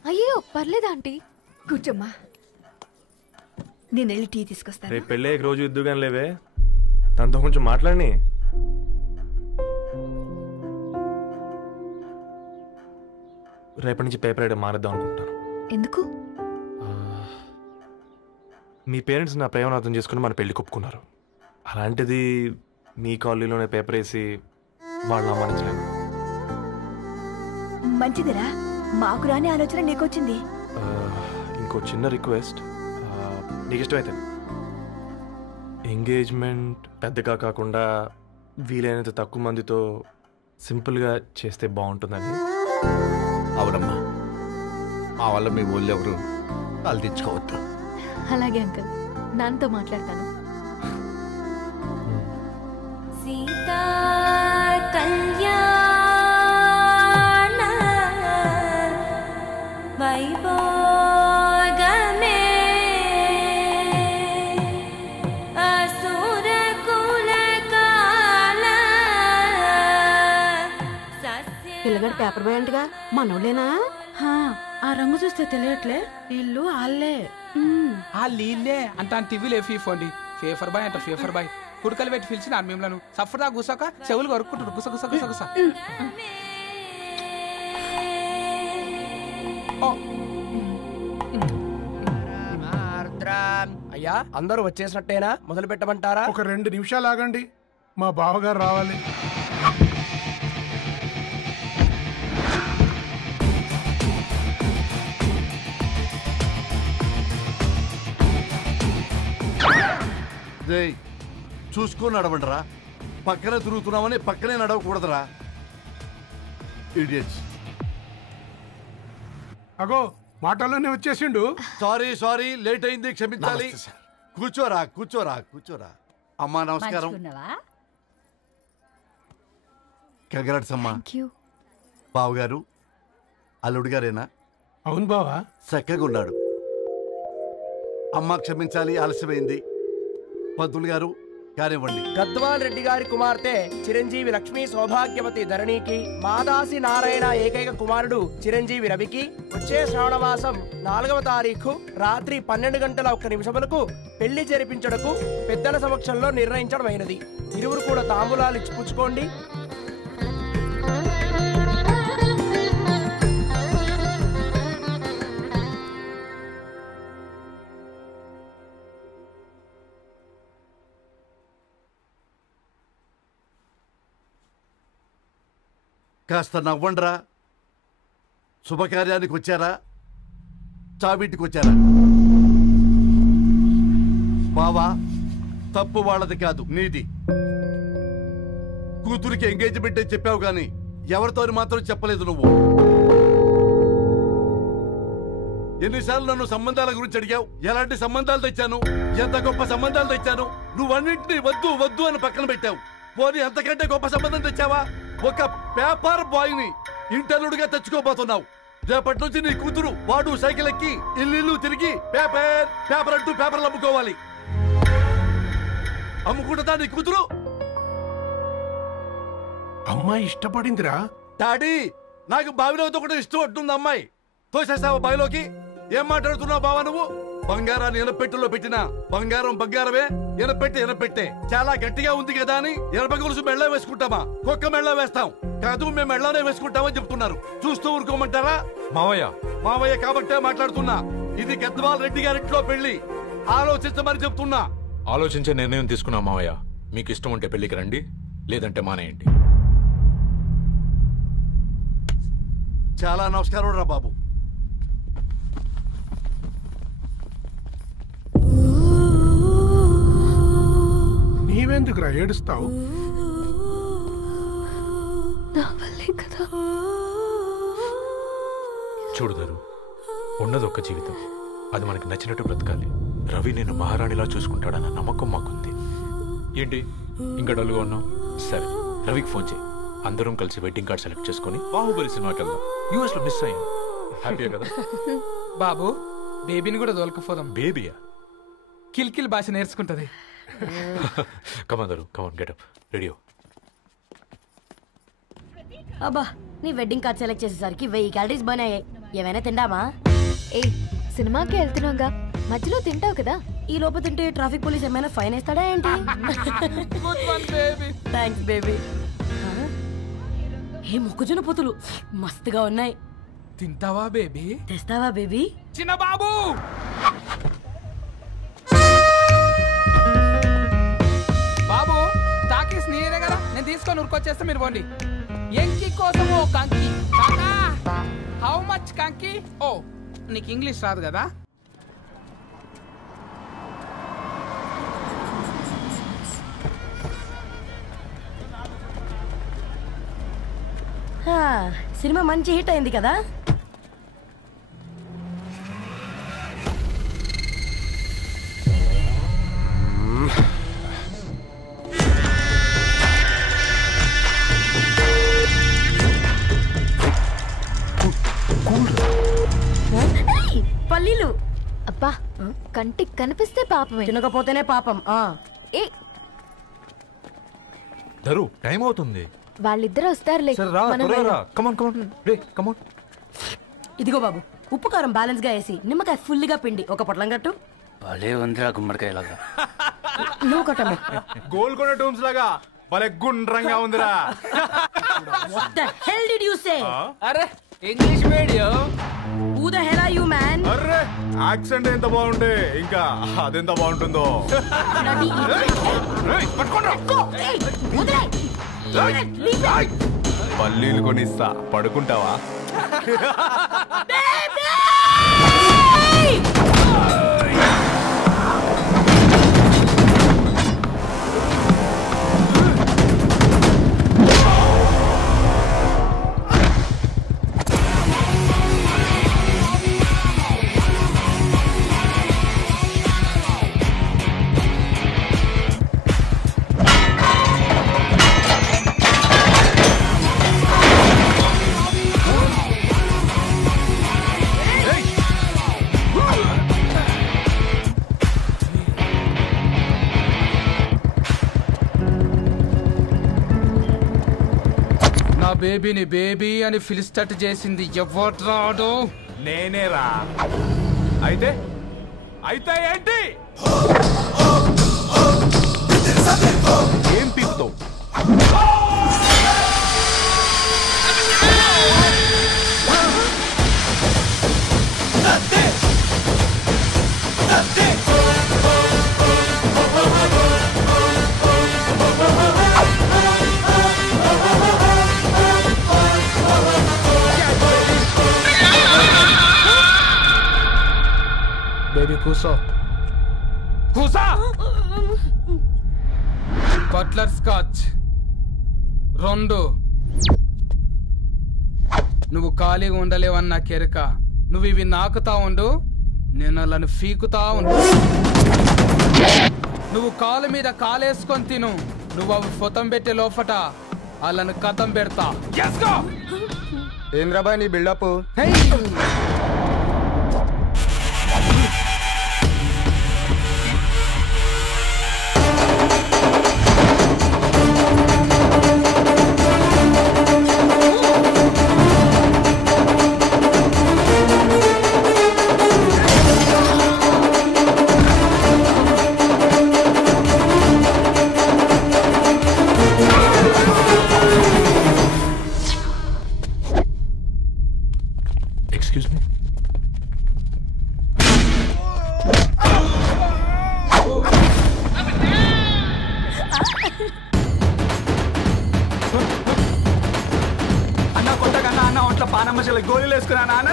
అయ్యో పర్లేదు ఆంటీ. కూర్చోమ్మా, నేను వెళ్ళి టీ తీసుకొస్తాను. రేపు పెళ్ళి రోజు ఇద్దుగాని లేవే, తనతో కొంచెం మాట్లాడి. రేపటి నుంచి పేపర్ వేయడం మానేద్దాం అనుకుంటాను. ఎందుకు? మీ పేరెంట్స్ నా ప్రేమను అర్థం చేసుకుని మన పెళ్లి కొప్పుకున్నారు. అలాంటిది మీ కాలనీలోనే పేపర్ వేసి వాళ్ళని అవమానించలేను. మంచిదిరా, మాకు రాని ఆలోచన నీకొచ్చింది. ఇంకో చిన్న రిక్వెస్ట్, నీకు ఇష్టమైతే ఎంగేజ్మెంట్ పెద్దగా కాకుండా వీలైనంత తక్కువ మందితో సింపుల్గా చేస్తే బాగుంటుందని. అవునమ్మా, మా వల్ల మీ ఊళ్ళో ఎవరు కాలు తెచ్చుకోవద్దు. అలాగే అంకుల్, నాన్నతో మాట్లాడతాను. సీతా కళ్యాణ వైభోగమే అసుర కుల కాల. పిల్లగాడు పేపర్ బాయ్ అంటగా మనోళ్ళేనా? ఆ రంగు చూస్తే తెలియట్లే, ఇల్లు ఆళ్ళే. ఆ లీల్లే అంత టీవీలో ఫీఫోండి. ఫేఫర్ బాయ్ అంట, ఫేఫర్ బాయ్. కుడుకలు పెట్టి పిలిచిన మిమ్మల్ని సఫర్దా కూసాక చెవులు కొరుక్కుంటారు. గుస గుస గుస గుస. అయ్యా, అందరూ వచ్చేసినట్టేనా? మొదలు పెట్టమంటారా? ఒక 2 నిమిషాలు ఆగండి, మా బావగారు రావాలి. చూసుకొని నడవండిరా. పక్కనే తిరుగుతున్నామని పక్కనే నడవకూడదురా. ఇడియట్స్. అగో మాటల్లోనే వచ్చేసిండు. సారీ లేట్ అయింది, క్షమించాలి. కూర్చోరా. అమ్మా నమస్కారం. కంగ్రాట్స్ అమ్మా. బావగారు అల్లుడు గారేనా? అవును బావా. చక్కగా ఉన్నాడు. అమ్మ క్షమించాలి, ఆలస్యమైంది. పంతులు గారు కానివ్వండి. గద్వాల్ రెడ్డి గారి కుమార్తె చిరంజీవి లక్ష్మీ సౌభాగ్యవతి ధరణికి, మాదాసి నారాయణ ఏకైక కుమారుడు చిరంజీవి రవికి వచ్చే శ్రావణమాసం 4వ తారీఖు రాత్రి 12:01 పెళ్లి జరిపించడకు పెద్దల సమక్షంలో నిర్ణయించడమైనది. ఇరువురు కూడా తాంబూలాలు ఇచ్చి పుచ్చుకోండి. కాస్త నవ్వండ్రా. శుభకార్యానికి వచ్చారా, చావింటికి వచ్చారా? బావా, తప్పు వాళ్ళది కాదు, నీది. కూతురికి ఎంగేజ్మెంట్ అని చెప్పావు గాని ఎవరితో మాత్రం చెప్పలేదు నువ్వు. ఎన్నిసార్లు నన్ను సంబంధాల గురించి అడిగావు? ఎలాంటి సంబంధాలు తెచ్చాను, ఎంత గొప్ప సంబంధాలు తెచ్చాను. నువ్వన్నింటినీ వద్దు అని పక్కన పెట్టావు. పోనీ అంతకంటే గొప్ప సంబంధం తెచ్చావా? ఒక పేపర్ బాయ్ ని ఇంటర్లుడిగా తెచ్చుకోబోతున్నావు. రేపటి నుంచి నీ కూతురు వాడు సైకిల్ ఎక్కి ఇల్లు తిరిగి పేపర్ అంటూ పేపర్లు అమ్ముకోవాలి. అమ్ముకుంటుందా నీ కూతురు? అమ్మాయి ఇష్టపడిందిరా. డాడీ, నాకు బావిలో కూడా ఇష్టం అంటుంది అమ్మాయి. తోసేస్తావా బావిలోకి? ఏం మాట్లాడుతున్నావు బావా నువ్వు? బంగారాన్ని ఎనపెట్టులో పెట్టినా బంగారమే. ఎనపెట్టే చాలా గట్టిగా ఉంది కదా అని ఎనప గొలుసు మెళ్ళ వేసుకుంటామా? కుక్క మెళ్ళ వేస్తాం కాదు, మేము మెళ్ళనే వేసుకుంటామని చెప్తున్నారు. చూస్తూ ఊరుకోమంటారా? మావయ్య కాబట్టే మాట్లాడుతున్నా. ఇది గద్వాల్ రెడ్డి గారింట్లో పెళ్లి. ఆలోచించమని చెప్తున్నా. ఆలోచించే నిర్ణయం తీసుకున్నా మావయ్య. మీకు ఇష్టం ఉంటే పెళ్లికి రండి, లేదంటే మానేయండి. చాలా నమస్కారం రా బాబు. నీవెందుకురా ఏడుస్తావు? చూడుదరు, ఉన్నది ఒక్క జీవితం. అది మనకి నచ్చినట్టు బ్రతకాలి. రవి నేను మహారాణిలా చూసుకుంటాడన్న నమ్మకం మాకుంది. ఏంటి ఇంకా డల్గా ఉన్నావు? సరే, రవికి ఫోన్ చేయి. అందరం కలిసి వెడ్డింగ్ కార్డ్ సెలెక్ట్ చేసుకుని బాహుబలి సినిమాకి వెళ్దాం. యూఎస్ లో మిస్ అయ్యాం. హ్యాపీయా కదా బాబు? బేబీని కూడా దొరకపోదాం. బేబీయా? కిల్కిల్ భాష నేర్చుకుంటది. కమాందరు, కమాన్ గెటప్ రెడీ. అబ్బా, నీ వెడ్డింగ్ కార్డ్ సెలెక్ట్ చేసేసరికి 1000 క్యాలరీస్ బర్న్ అయ్యాయి. ఏమైనా తిండామా? ఏ సినిమాకి వెళ్తున్నాగా, మధ్యలో తింటావు కదా. ఈ లోపు తింటే ట్రాఫిక్ పోలీస్ ఏమైనా ఫైన్ వేస్తాడా ఏంటి? Thanks baby. ఏ మొక్కజొన్న పొతులు మస్తుగా ఉన్నాయి. తింటావా బేబీ? తెస్తావా బేబీ? చిన్న బాబు బాబు టాకీస్ నీరే కదా, నేను తీసుకొని ఉరికొచ్చేస్తే మీరు పోండి. ఎంకి కోసం ఓ కంకి. కాకా హౌ మచ్ కంకి? ఓ నీకు ఇంగ్లీష్ రాదు కదా. సినిమా మంచి హిట్ అయింది కదా. పల్లీలు. అబ్బా కంటికి కనిపిస్తే పాపమే, తినకపోతేనే పాపం. ఏ దరు టైం అవుతుంది. వాళ్ళిద్దరు వస్తారులే. మనం వెళ్దాం. ఇదిగో బాబు, ఉప్పు కారం బ్యాలెన్స్ గా వేసి నిమ్మకాయ ఫుల్ గా పిండి ఒక పొట్లం కట్టు. భలే ఉందిరా గుమ్మడికాయలాగా. నువ్వు కట్టమ్మా. గోల్కొండ టూమ్స్ లాగా భలే గుండ్రంగా ఉందిరా. What the hell did you say? అరే English medium. Who the hell are you man? Array accent ఎంత బాగుంటే ఇంకా అదెంత బాగుంటుందో. పల్లీలు కొనిస్తా, పడుకుంటావా? బేబీని బేబీ అని ఫిలిస్టట్ చేసింది ఎవరు? నేనేరా. అయితే అయితే ఏంటి? ఏం పీకుతావు? బేబీ కూసో. కూసా. Butler scotch 2. నువ్వు ఖాళీగా ఉండలేవన్న కెరక. నువ్వు ఇవి నాకుతా ఉండు, నేను అలాను ఫీకుతా ఉండు. నువ్వు కాలు మీద కాలేసుకొని తిను. నువ్వు అవి ఫొతం పెట్టే లోపట అలాను కథం పెడతా. ఏంద్రాబాయ్ నీ బిల్డప్? Excuse me? అన్న కొట్టకన్నా అన్న ఒంట్లో పానమ్మ చెల్లి గోళీలు వేసుకున్నా అన్న.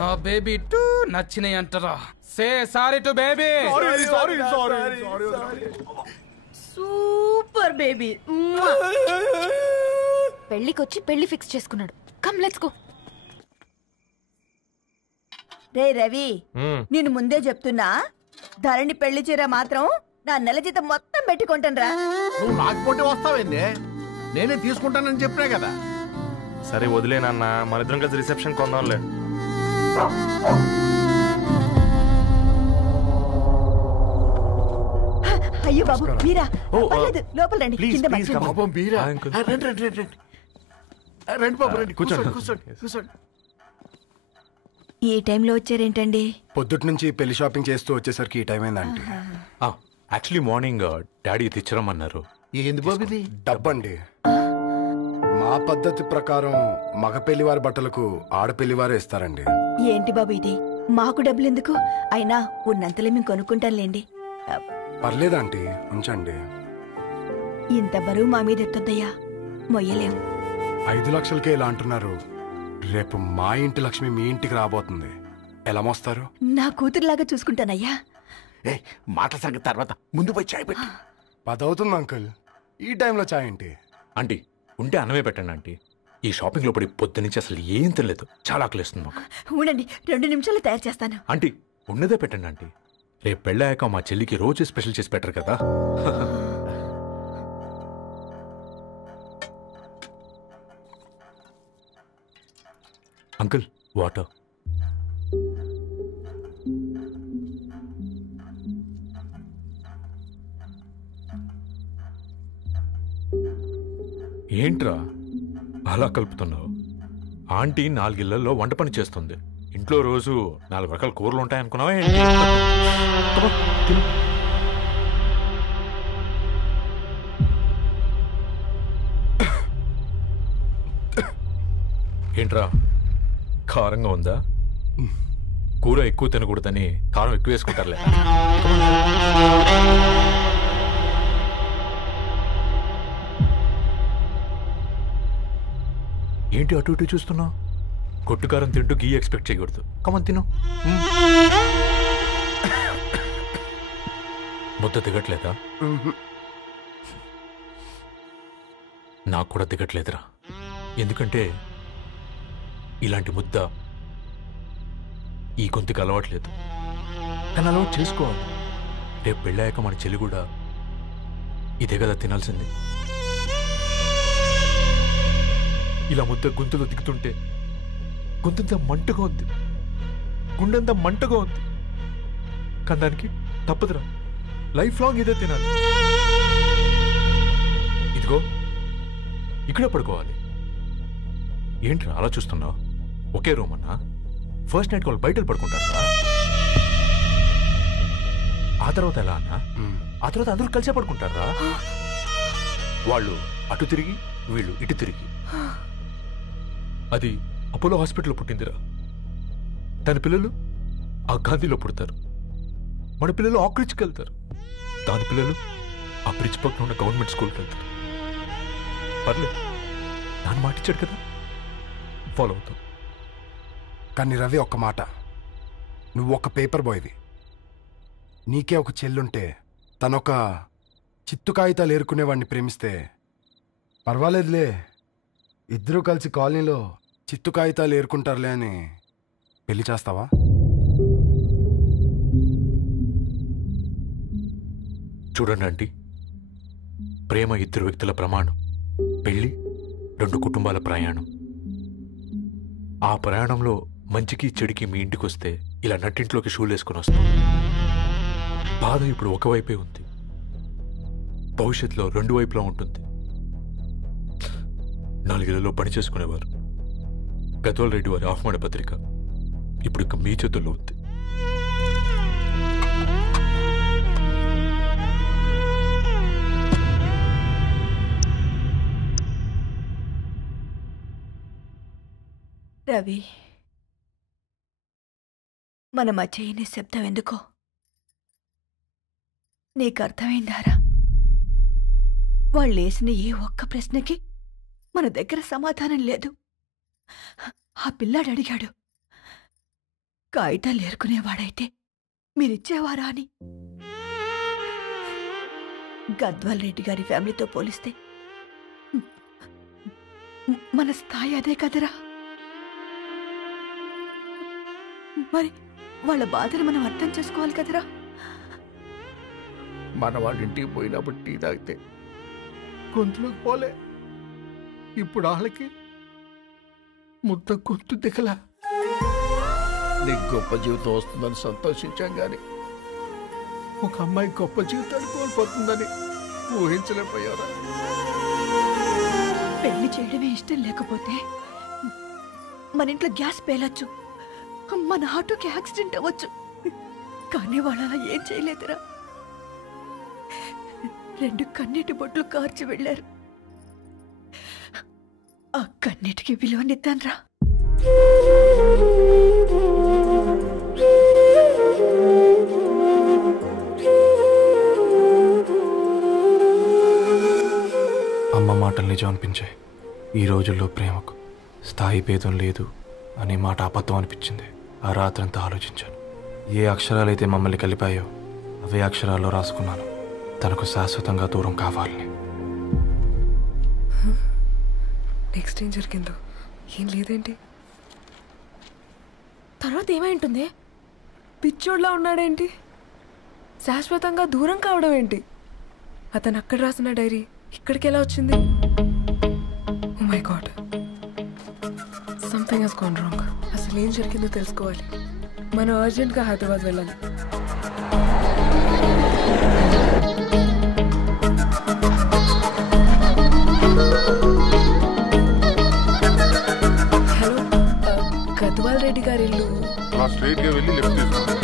నా బేబీ టూ నచ్చినాయి అంటారా? Say sorry to baby. Super baby. పెళ్లికొచ్చి పెళ్లి ఫిక్స్ చేసుకున్నాడు. Come let's go. రే రవి, నేను ముందే చెప్తున్నా, ధరణి పెళ్లి చీర మాత్రం నా నెల జీతం మొత్తం పెట్టుకుంటాను రా. నువ్వు నాకపోతే వస్తావేంది? నేనే తీసుకుంటానని చెప్పినా కదా. సరే వదిలేనన్నా, మన ఇద్దరం కలిసి రిసెప్షన్ కొందాంలే. అయ్యో బాబు మీరా? పర్లేదు, లోపల రండి. కింద మంచం. పాపం మీరా? రండి రండి రండి రండి బాబు రండి. కూర్చోండి కూర్చోండి కూర్చోండి. ఈ టైంలో వచ్చారేంటండి? పొద్దుటి నుంచి పెళ్లి షాపింగ్ చేస్తూ వచ్చేసరికి ఈ టైం అయిందండి. యాక్చువల్లీ మార్నింగ్ డాడీ తెచ్చరమన్నారు. ఏంది బాబు ఇది? డబ్బండి. మా పద్ధతి ప్రకారం మగ పెళ్లివారి బట్టలకు ఆడపెళ్లివారే ఇస్తారండి. ఏంటి బాబు ఇది? మాకు డబ్బులు ఎందుకు? అయినా ఉన్నంతలే మేము కొనుక్కుంటాంలేండి. పర్లేదంటీ, ఉంచండి. ఇంత బరువు మా మీద ఎత్తొద్దయ్యా, మొయ్యలేం. 5 లక్షలకే ఇలా అంటున్నారు. రేపు మా ఇంటి లక్ష్మి మీ ఇంటికి రాబోతుంది. ఎలా మోస్తారు? నా కూతురులాగా చూసుకుంటానయ్యా. మాట సంగతి తర్వాత, ముందు పోయి చాయ్ పెట్టి. 10 అవుతుంది అంకుల్, ఈ టైంలో చాయ్ ఏంటి? ఆంటీ ఉంటే అన్నమే పెట్టండి ఆంటీ. ఈ షాపింగ్ లో పడి పొద్దు నుంచి అసలు ఏం తినలేదు, చాలా ఆకలిస్తుంది మాకు. ఉండండి, 2 నిమిషాలు తయారు చేస్తాను. ఆంటీ ఉన్నదే పెట్టండి ఆంటీ. రేపు పెళ్ళాక మా చెల్లికి రోజు స్పెషల్ చేసి పెట్టరు కదా. Uncle water. ఏంట్రా అలా కలుపుతున్నావు? ఆంటీ 4 ఇళ్లలో వంట పని చేస్తుంది. ఇంట్లో రోజు 4 రకాల కూరలు ఉంటాయనుకున్నావా? ఏంట్రా కారంగా ఉందా? కూర ఎక్కువ తినకూడదని కారం ఎక్కువ వేసుకుంటారులే. ఏంటి అటు ఇటు చూస్తున్నావు? కొట్టుకారం తింటూ గీ ఎక్స్పెక్ట్ చేయకూడదు. కమన్ తిను. ముద్ద దిగట్లేదా? నాకు కూడా దిగట్లేదురా. ఎందుకంటే ఇలాంటి ముద్ద ఈ గొంతుకి అలవాట్లేదు. కానీ అలవాటు చేసుకోవాలి. రేపు పెళ్ళాక మన చెల్లి కూడా ఇదే కదా తినాల్సింది. ఇలా ముద్ద గొంతులో దిగుతుంటే గొంతంతా మంటగా ఉంది, గుండెంతా మంటగా ఉంది. కానీ దానికి తప్పదురా, లైఫ్ లాంగ్ ఇదే తినాలి. ఇదిగో ఇక్కడే పడుకోవాలి. ఏంట్రా అలా చూస్తున్నావు? ఒకే రూమ్ అన్నా? ఫస్ట్ నైట్ వాళ్ళు బయటలు పడుకుంటారా? ఆ తర్వాత ఎలా అన్నా? ఆ తర్వాత అందరూ కలిసే పడుకుంటారా? వాళ్ళు అటు తిరిగి, వీళ్ళు ఇటు తిరిగి. అది అపోలో హాస్పిటల్లో పుట్టిందిరా. దాని పిల్లలు ఆ గాంధీలో పుడతారు. మన పిల్లలు ఆక్రిచ్కి వెళ్తారు. దాని పిల్లలు ఆ బ్రిడ్జ్ పక్కన ఉన్న గవర్నమెంట్ స్కూల్కి వెళ్తారు. పర్లేదు, నాన్న మాటిచ్చాడు కదా, ఫాలో అవుతాం. కానీ రవి, ఒక్క మాట, నువ్వు ఒక పేపర్ బాయ్వి. నీకే ఒక చెల్లుంటే తనొక చిత్తు కాగితాలు ఏరుకునేవాడిని ప్రేమిస్తే పర్వాలేదులే, ఇద్దరూ కలిసి కాలనీలో చిత్తు కాగితాలు ఏరుకుంటారులే అని పెళ్లి చేస్తావా? చూడండి ఆంటీ, ప్రేమ 2 వ్యక్తుల ప్రమాణం, పెళ్లి 2 కుటుంబాల ప్రయాణం. ఆ ప్రయాణంలో మంచికి చెడుకి మీ ఇంటికి వస్తే ఇలా నట్టింట్లోకి షూలు వేసుకుని వస్తాం. బాధ ఇప్పుడు ఒకవైపే ఉంది, భవిష్యత్తులో 2 వైపులా ఉంటుంది. 4 ఇళ్లలో పని చేసుకునేవారు. గద్వాల్ రెడ్డి వారి ఆహ్వాన పత్రిక ఇప్పుడు ఇక మీ చేతుల్లో ఉంది. రవి, మన మధ్య ఈ నిశ్శబ్దం ఎందుకో నీకు అర్థమైందారా? వాళ్ళు వేసిన ఏ ఒక్క ప్రశ్నకి మన దగ్గర సమాధానం లేదు. ఆ పిల్లాడు అడిగాడు, కాగితాలు ఏరుకునేవాడైతే మీరిచ్చేవారా అని. గద్వాల్ రెడ్డి గారి ఫ్యామిలీతో పోలిస్తే మన స్థాయి అదే కదరా. మరి వాళ్ళ బాధను మనం అర్థం చేసుకోవాలి కదరా. మన వాళ్ళ ఇంటికి పోయినప్పుడు టీ తాగితే గొంతులోకి పోలే, ఇప్పుడు వాళ్ళకి ముద్ద గొంతు దిగలా. నీకు గొప్ప జీవితం వస్తుందని సంతోషించాం కానీ ఒక అమ్మాయి గొప్ప జీవితాన్ని కోల్పోతుందని ఊహించలేకపోయారా? పెళ్లి చేయడమే ఇష్టం లేకపోతే మన ఇంట్లో గ్యాస్ పేలొచ్చు, మన ఆటోకి యాక్సిడెంట్ అవ్వచ్చు, కానీ వాళ్ళు అలా ఏం చేయలేదురా. 2 కన్నీటి బొట్లు కార్చి వెళ్ళారు. ఆ కన్నీటికి విలువనిద్దాన్రా. అమ్మ మాటలు నిజం అనిపించాయి. ఈ రోజుల్లో ప్రేమకు స్థాయి భేదం లేదు అనే మాట అబద్ధం అనిపించింది. ఆ రాత్రంతా ఆలోచించాను. ఏ అక్షరాలైతే మమ్మల్ని కలిపాయో అవే అక్షరాల్లో రాసుకున్నాను, తనకు శాశ్వతంగా దూరం కావాలని. నెక్స్ట్ ఏం జరిగిందో ఏం లేదేంటి? తర్వాత ఏమైంటుందే? పిచ్చోడ్లా ఉన్నాడేంటి? శాశ్వతంగా దూరం కావడం ఏంటి? అతను అక్కడ రాసిన డైరీ ఇక్కడికి ఎలా వచ్చింది? Oh my god, something has gone wrong. అసలు ఏం జరిగిందో తెలుసుకోవాలి. మనం అర్జెంట్గా హైదరాబాద్ వెళ్ళాలి. హలో, గద్వాల్ రెడ్డి గారి ఇల్లు. స్ట్రైట్గా వెళ్ళి లెఫ్ట్ తీసుకోండి.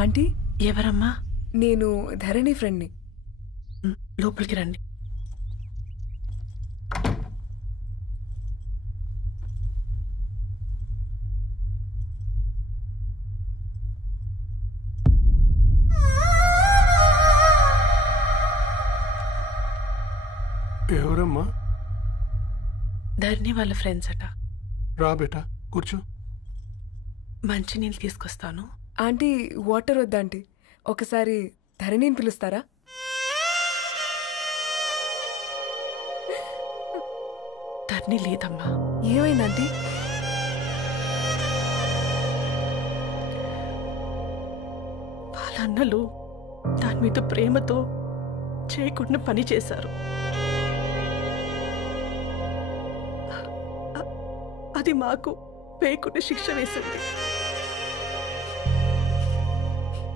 ఆంటీ, ఎవరమ్మా? నేను ధరణి ఫ్రెండ్ని. లోపలికి రండి. ఎవరమ్మా? ధరణి వాళ్ళ ఫ్రెండ్స్ అట. రా బేటా, కూర్చో. మంచినీళ్ళు తీసుకొస్తాను. ఆంటీ, వాటర్ వద్దా ఆంటీ? ఒకసారి ధరణిని పిలుస్తారా? ధరణి లేదమ్మా. ఏమైందంటీ? వాళ్ళ అన్నలు దాని మీద ప్రేమతో చేయకుండా పని చేశారు. అది మాకు పేయకుండా శిక్ష వేసింది.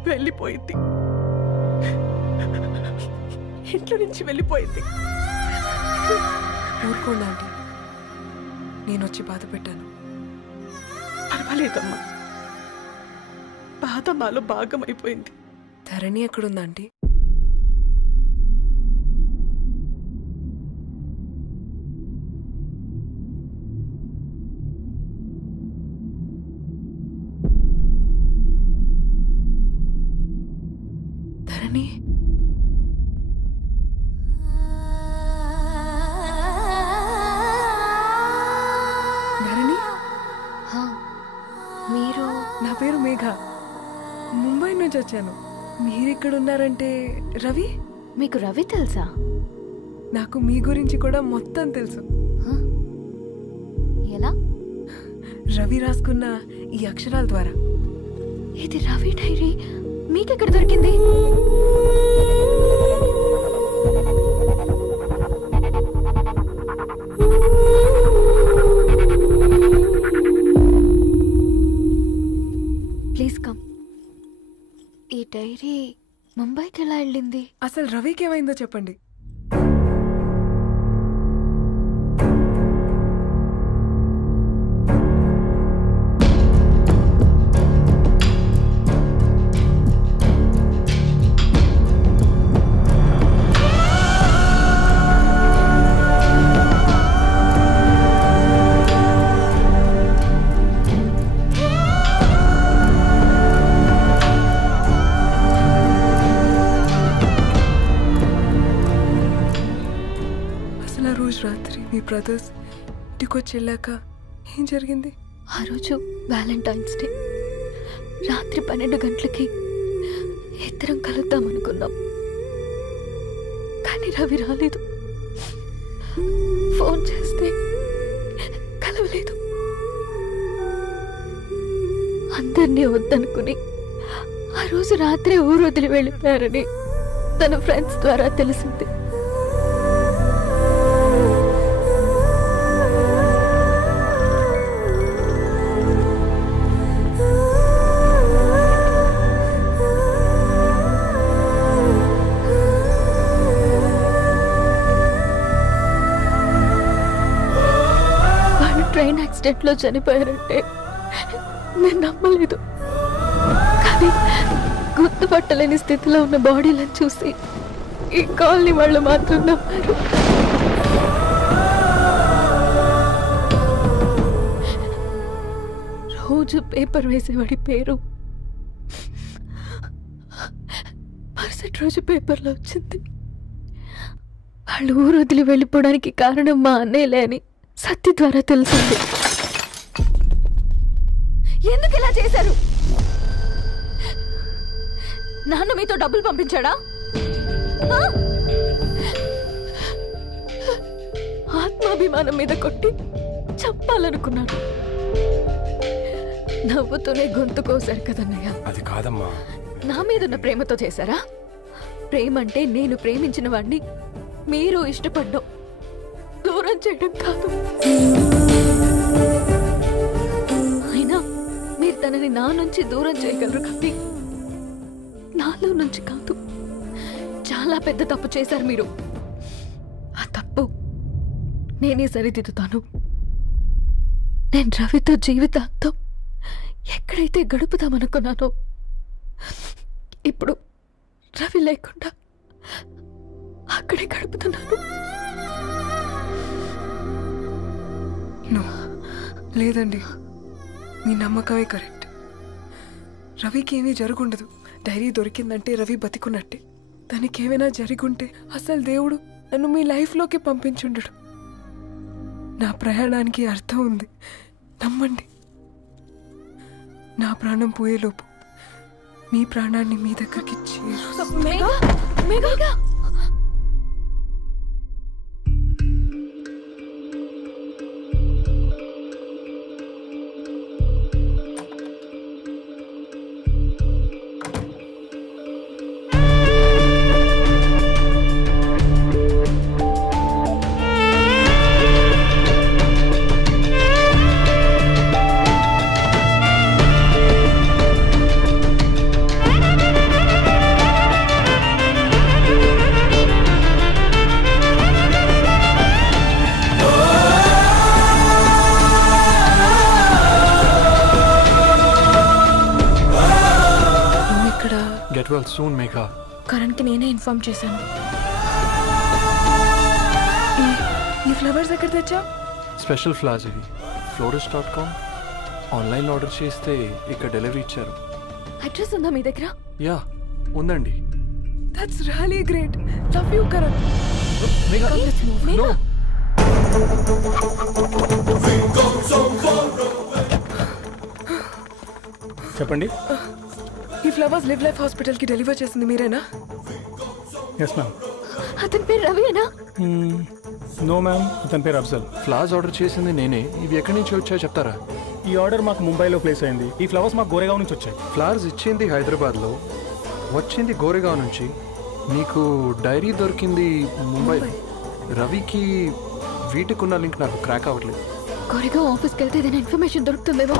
వెళ్ళిపోయింది, ఇంట్లో నుంచి వెళ్ళిపోయింది. ఊరుకోండి ఆంటీ, నేను వచ్చి బాధ పెట్టాను. పర్వాలేదమ్మా, బాధ మాలో భాగం అయిపోయింది. ధరణి ఎక్కడుందా ఆంటీ? ధరణి, ధరణి, మీరు? నా పేరు మేఘ, ముంబై నుంచి వచ్చాను. మీరెక్కడున్నారంటే? రవి? మీకు రవి తెలుసా? నాకు మీ గురించి కూడా మొత్తం తెలుసు. ఎలా? రవి రాసుకున్న ఈ అక్షరాల ద్వారా. ఇది రవి డైరీ మీకెక్కడ దొరికింది? Please come. ఈ డైరీ ముంబైకి ఎలా వెళ్ళింది? అసలు రవికి ఏమైందో చెప్పండి. మీ బ్రదర్స్ ఇంటికి వచ్చి వెళ్ళాక ఏం జరిగింది? ఆ రోజు వ్యాలంటైన్స్ డే రాత్రి 12 గంటలకి ఇద్దరం కలుద్దామనుకున్నాం. కానీ రవి రాలేదు. ఫోన్ చేస్తే కలవలేదు. అందరినీ వద్దనుకుని ఆ రోజు రాత్రి ఊరు వదిలి వెళ్ళిపోయారని తన ఫ్రెండ్స్ ద్వారా తెలిసింది. ట్రైన్ యాక్సిడెంట్లో చనిపోయారంటే నేను నమ్మలేదు. కానీ గుర్తుపట్టలేని స్థితిలో ఉన్న బాడీలను చూసి ఈ కాలనీ వాళ్ళు మాత్రం నమ్మారు. రోజు పేపర్ వేసేవాడి పేరు మరుసటి రోజు పేపర్లో వచ్చింది. వాళ్ళు ఊరు వదిలి వెళ్ళిపోవడానికి కారణం మా అన్నయ్యలే అని సత్య ద్వారా తెలిసింది. ఎందుకు ఇలా చేశారు? నాన్న మీతో డబ్బులు పంపించాడా? ఆత్మాభిమానం మీద కొట్టి చెప్పాలనుకున్నాడు. నవ్వుతూనే గొంతు కోసారు కదన్నయ్య. అది కాదమ్మా. నా మీదున్న ప్రేమతో చేశారా? ప్రేమ అంటే నేను ప్రేమించిన వాడిని మీరు ఇష్టపడ్డం, దూరం చేయడం కాదు. అయినా మీరు తనని నా నుంచి దూరం చేయగలరు కానీ నాలో నుంచి కాదు. చాలా పెద్ద తప్పు చేశారు మీరు. ఆ తప్పు నేనే సరిదిద్దుతాను. నేను రవితో జీవితాంతం ఎక్కడైతే గడుపుదామనుకున్నానో ఇప్పుడు రవి లేకుండా అక్కడే గడుపుతున్నాను. లేదండి, మీ నమ్మకమే కరెక్ట్. రవికి ఏమీ జరుగుండదు. డైరీ దొరికిందంటే రవి బతికున్నట్టే. తనకేమైనా జరుగుంటే అసలు దేవుడు నన్ను మీ లైఫ్లోకి పంపించుండడు. నా ప్రయాణానికి అర్థం ఉంది, నమ్మండి. నా ప్రాణం పోయేలోపు మీ ప్రాణాన్ని మీ దగ్గరికి soon, Megha. కరణ్కి నేనే ఇన్ఫార్మ్ చేశాను. ఈ ఫ్లవర్స్ ఎక్కడ తెచ్చా? స్పెషల్ ఫ్లవర్స్ ఇవి. florist.com ఆన్లైన్ ఆర్డర్ చేస్తే ఇక్కడ డెలివరీ ఇచ్చారు. అడ్రస్ ఉందా మీ దగ్గర? యా ఉందండి. That's really great. Love you Karan. Megha, no. చెప్పండి. ఈ ఫ్లవర్స్ లివ్ లైఫ్ హాస్పిటల్ కి డెలివర్ చేసింది మీరేనా? Yes ma'am. అతని పేరు రవియేనా? నో మ్యామ్, అతని పేరు అఫ్జల్. ఫ్లవర్స్ ఆర్డర్ చేసింది నేనే. ఇవి ఎక్కడి నుంచి వచ్చాయో చెప్తారా? ఈ ఆర్డర్ మాకు ముంబైలో ప్లేస్ అయింది. ఈ ఫ్లవర్స్ మాకు గోరేగావ్ నుంచి వచ్చాయి. ఫ్లవర్స్ ఇచ్చింది హైదరాబాద్లో, వచ్చింది గోరేగావ్ నుంచి. మీకు డైరీ దొరికింది ముంబై. రవికి వీటికున్న లింక్ నాకు క్రాక్ అవ్వట్లేదు. గోరేగావ్ ఆఫీస్కి వెళ్తే ఏదైనా ఇన్ఫర్మేషన్ దొరుకుతుందేమో.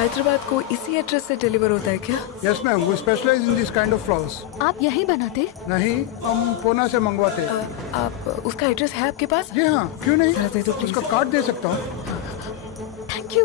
हैदराबाद को इसी एड्रेस से डिलीवर होता है क्या? यस मैम, वो specialize in this kind of flowers. आप यही बनाते? नहीं, हम पूना से मंगवाते. आप उसका एड्रेस है आपके पास? जी हाँ, क्यों नहीं. उसका कार्ड दे सकता हूँ. Thank you.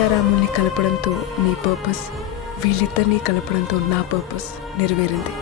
సీతారాముల్ని కలపడంతో నీ పర్పస్, వీళ్ళిద్దరినీ కలపడంతో నా పర్పస్ నెరవేరింది.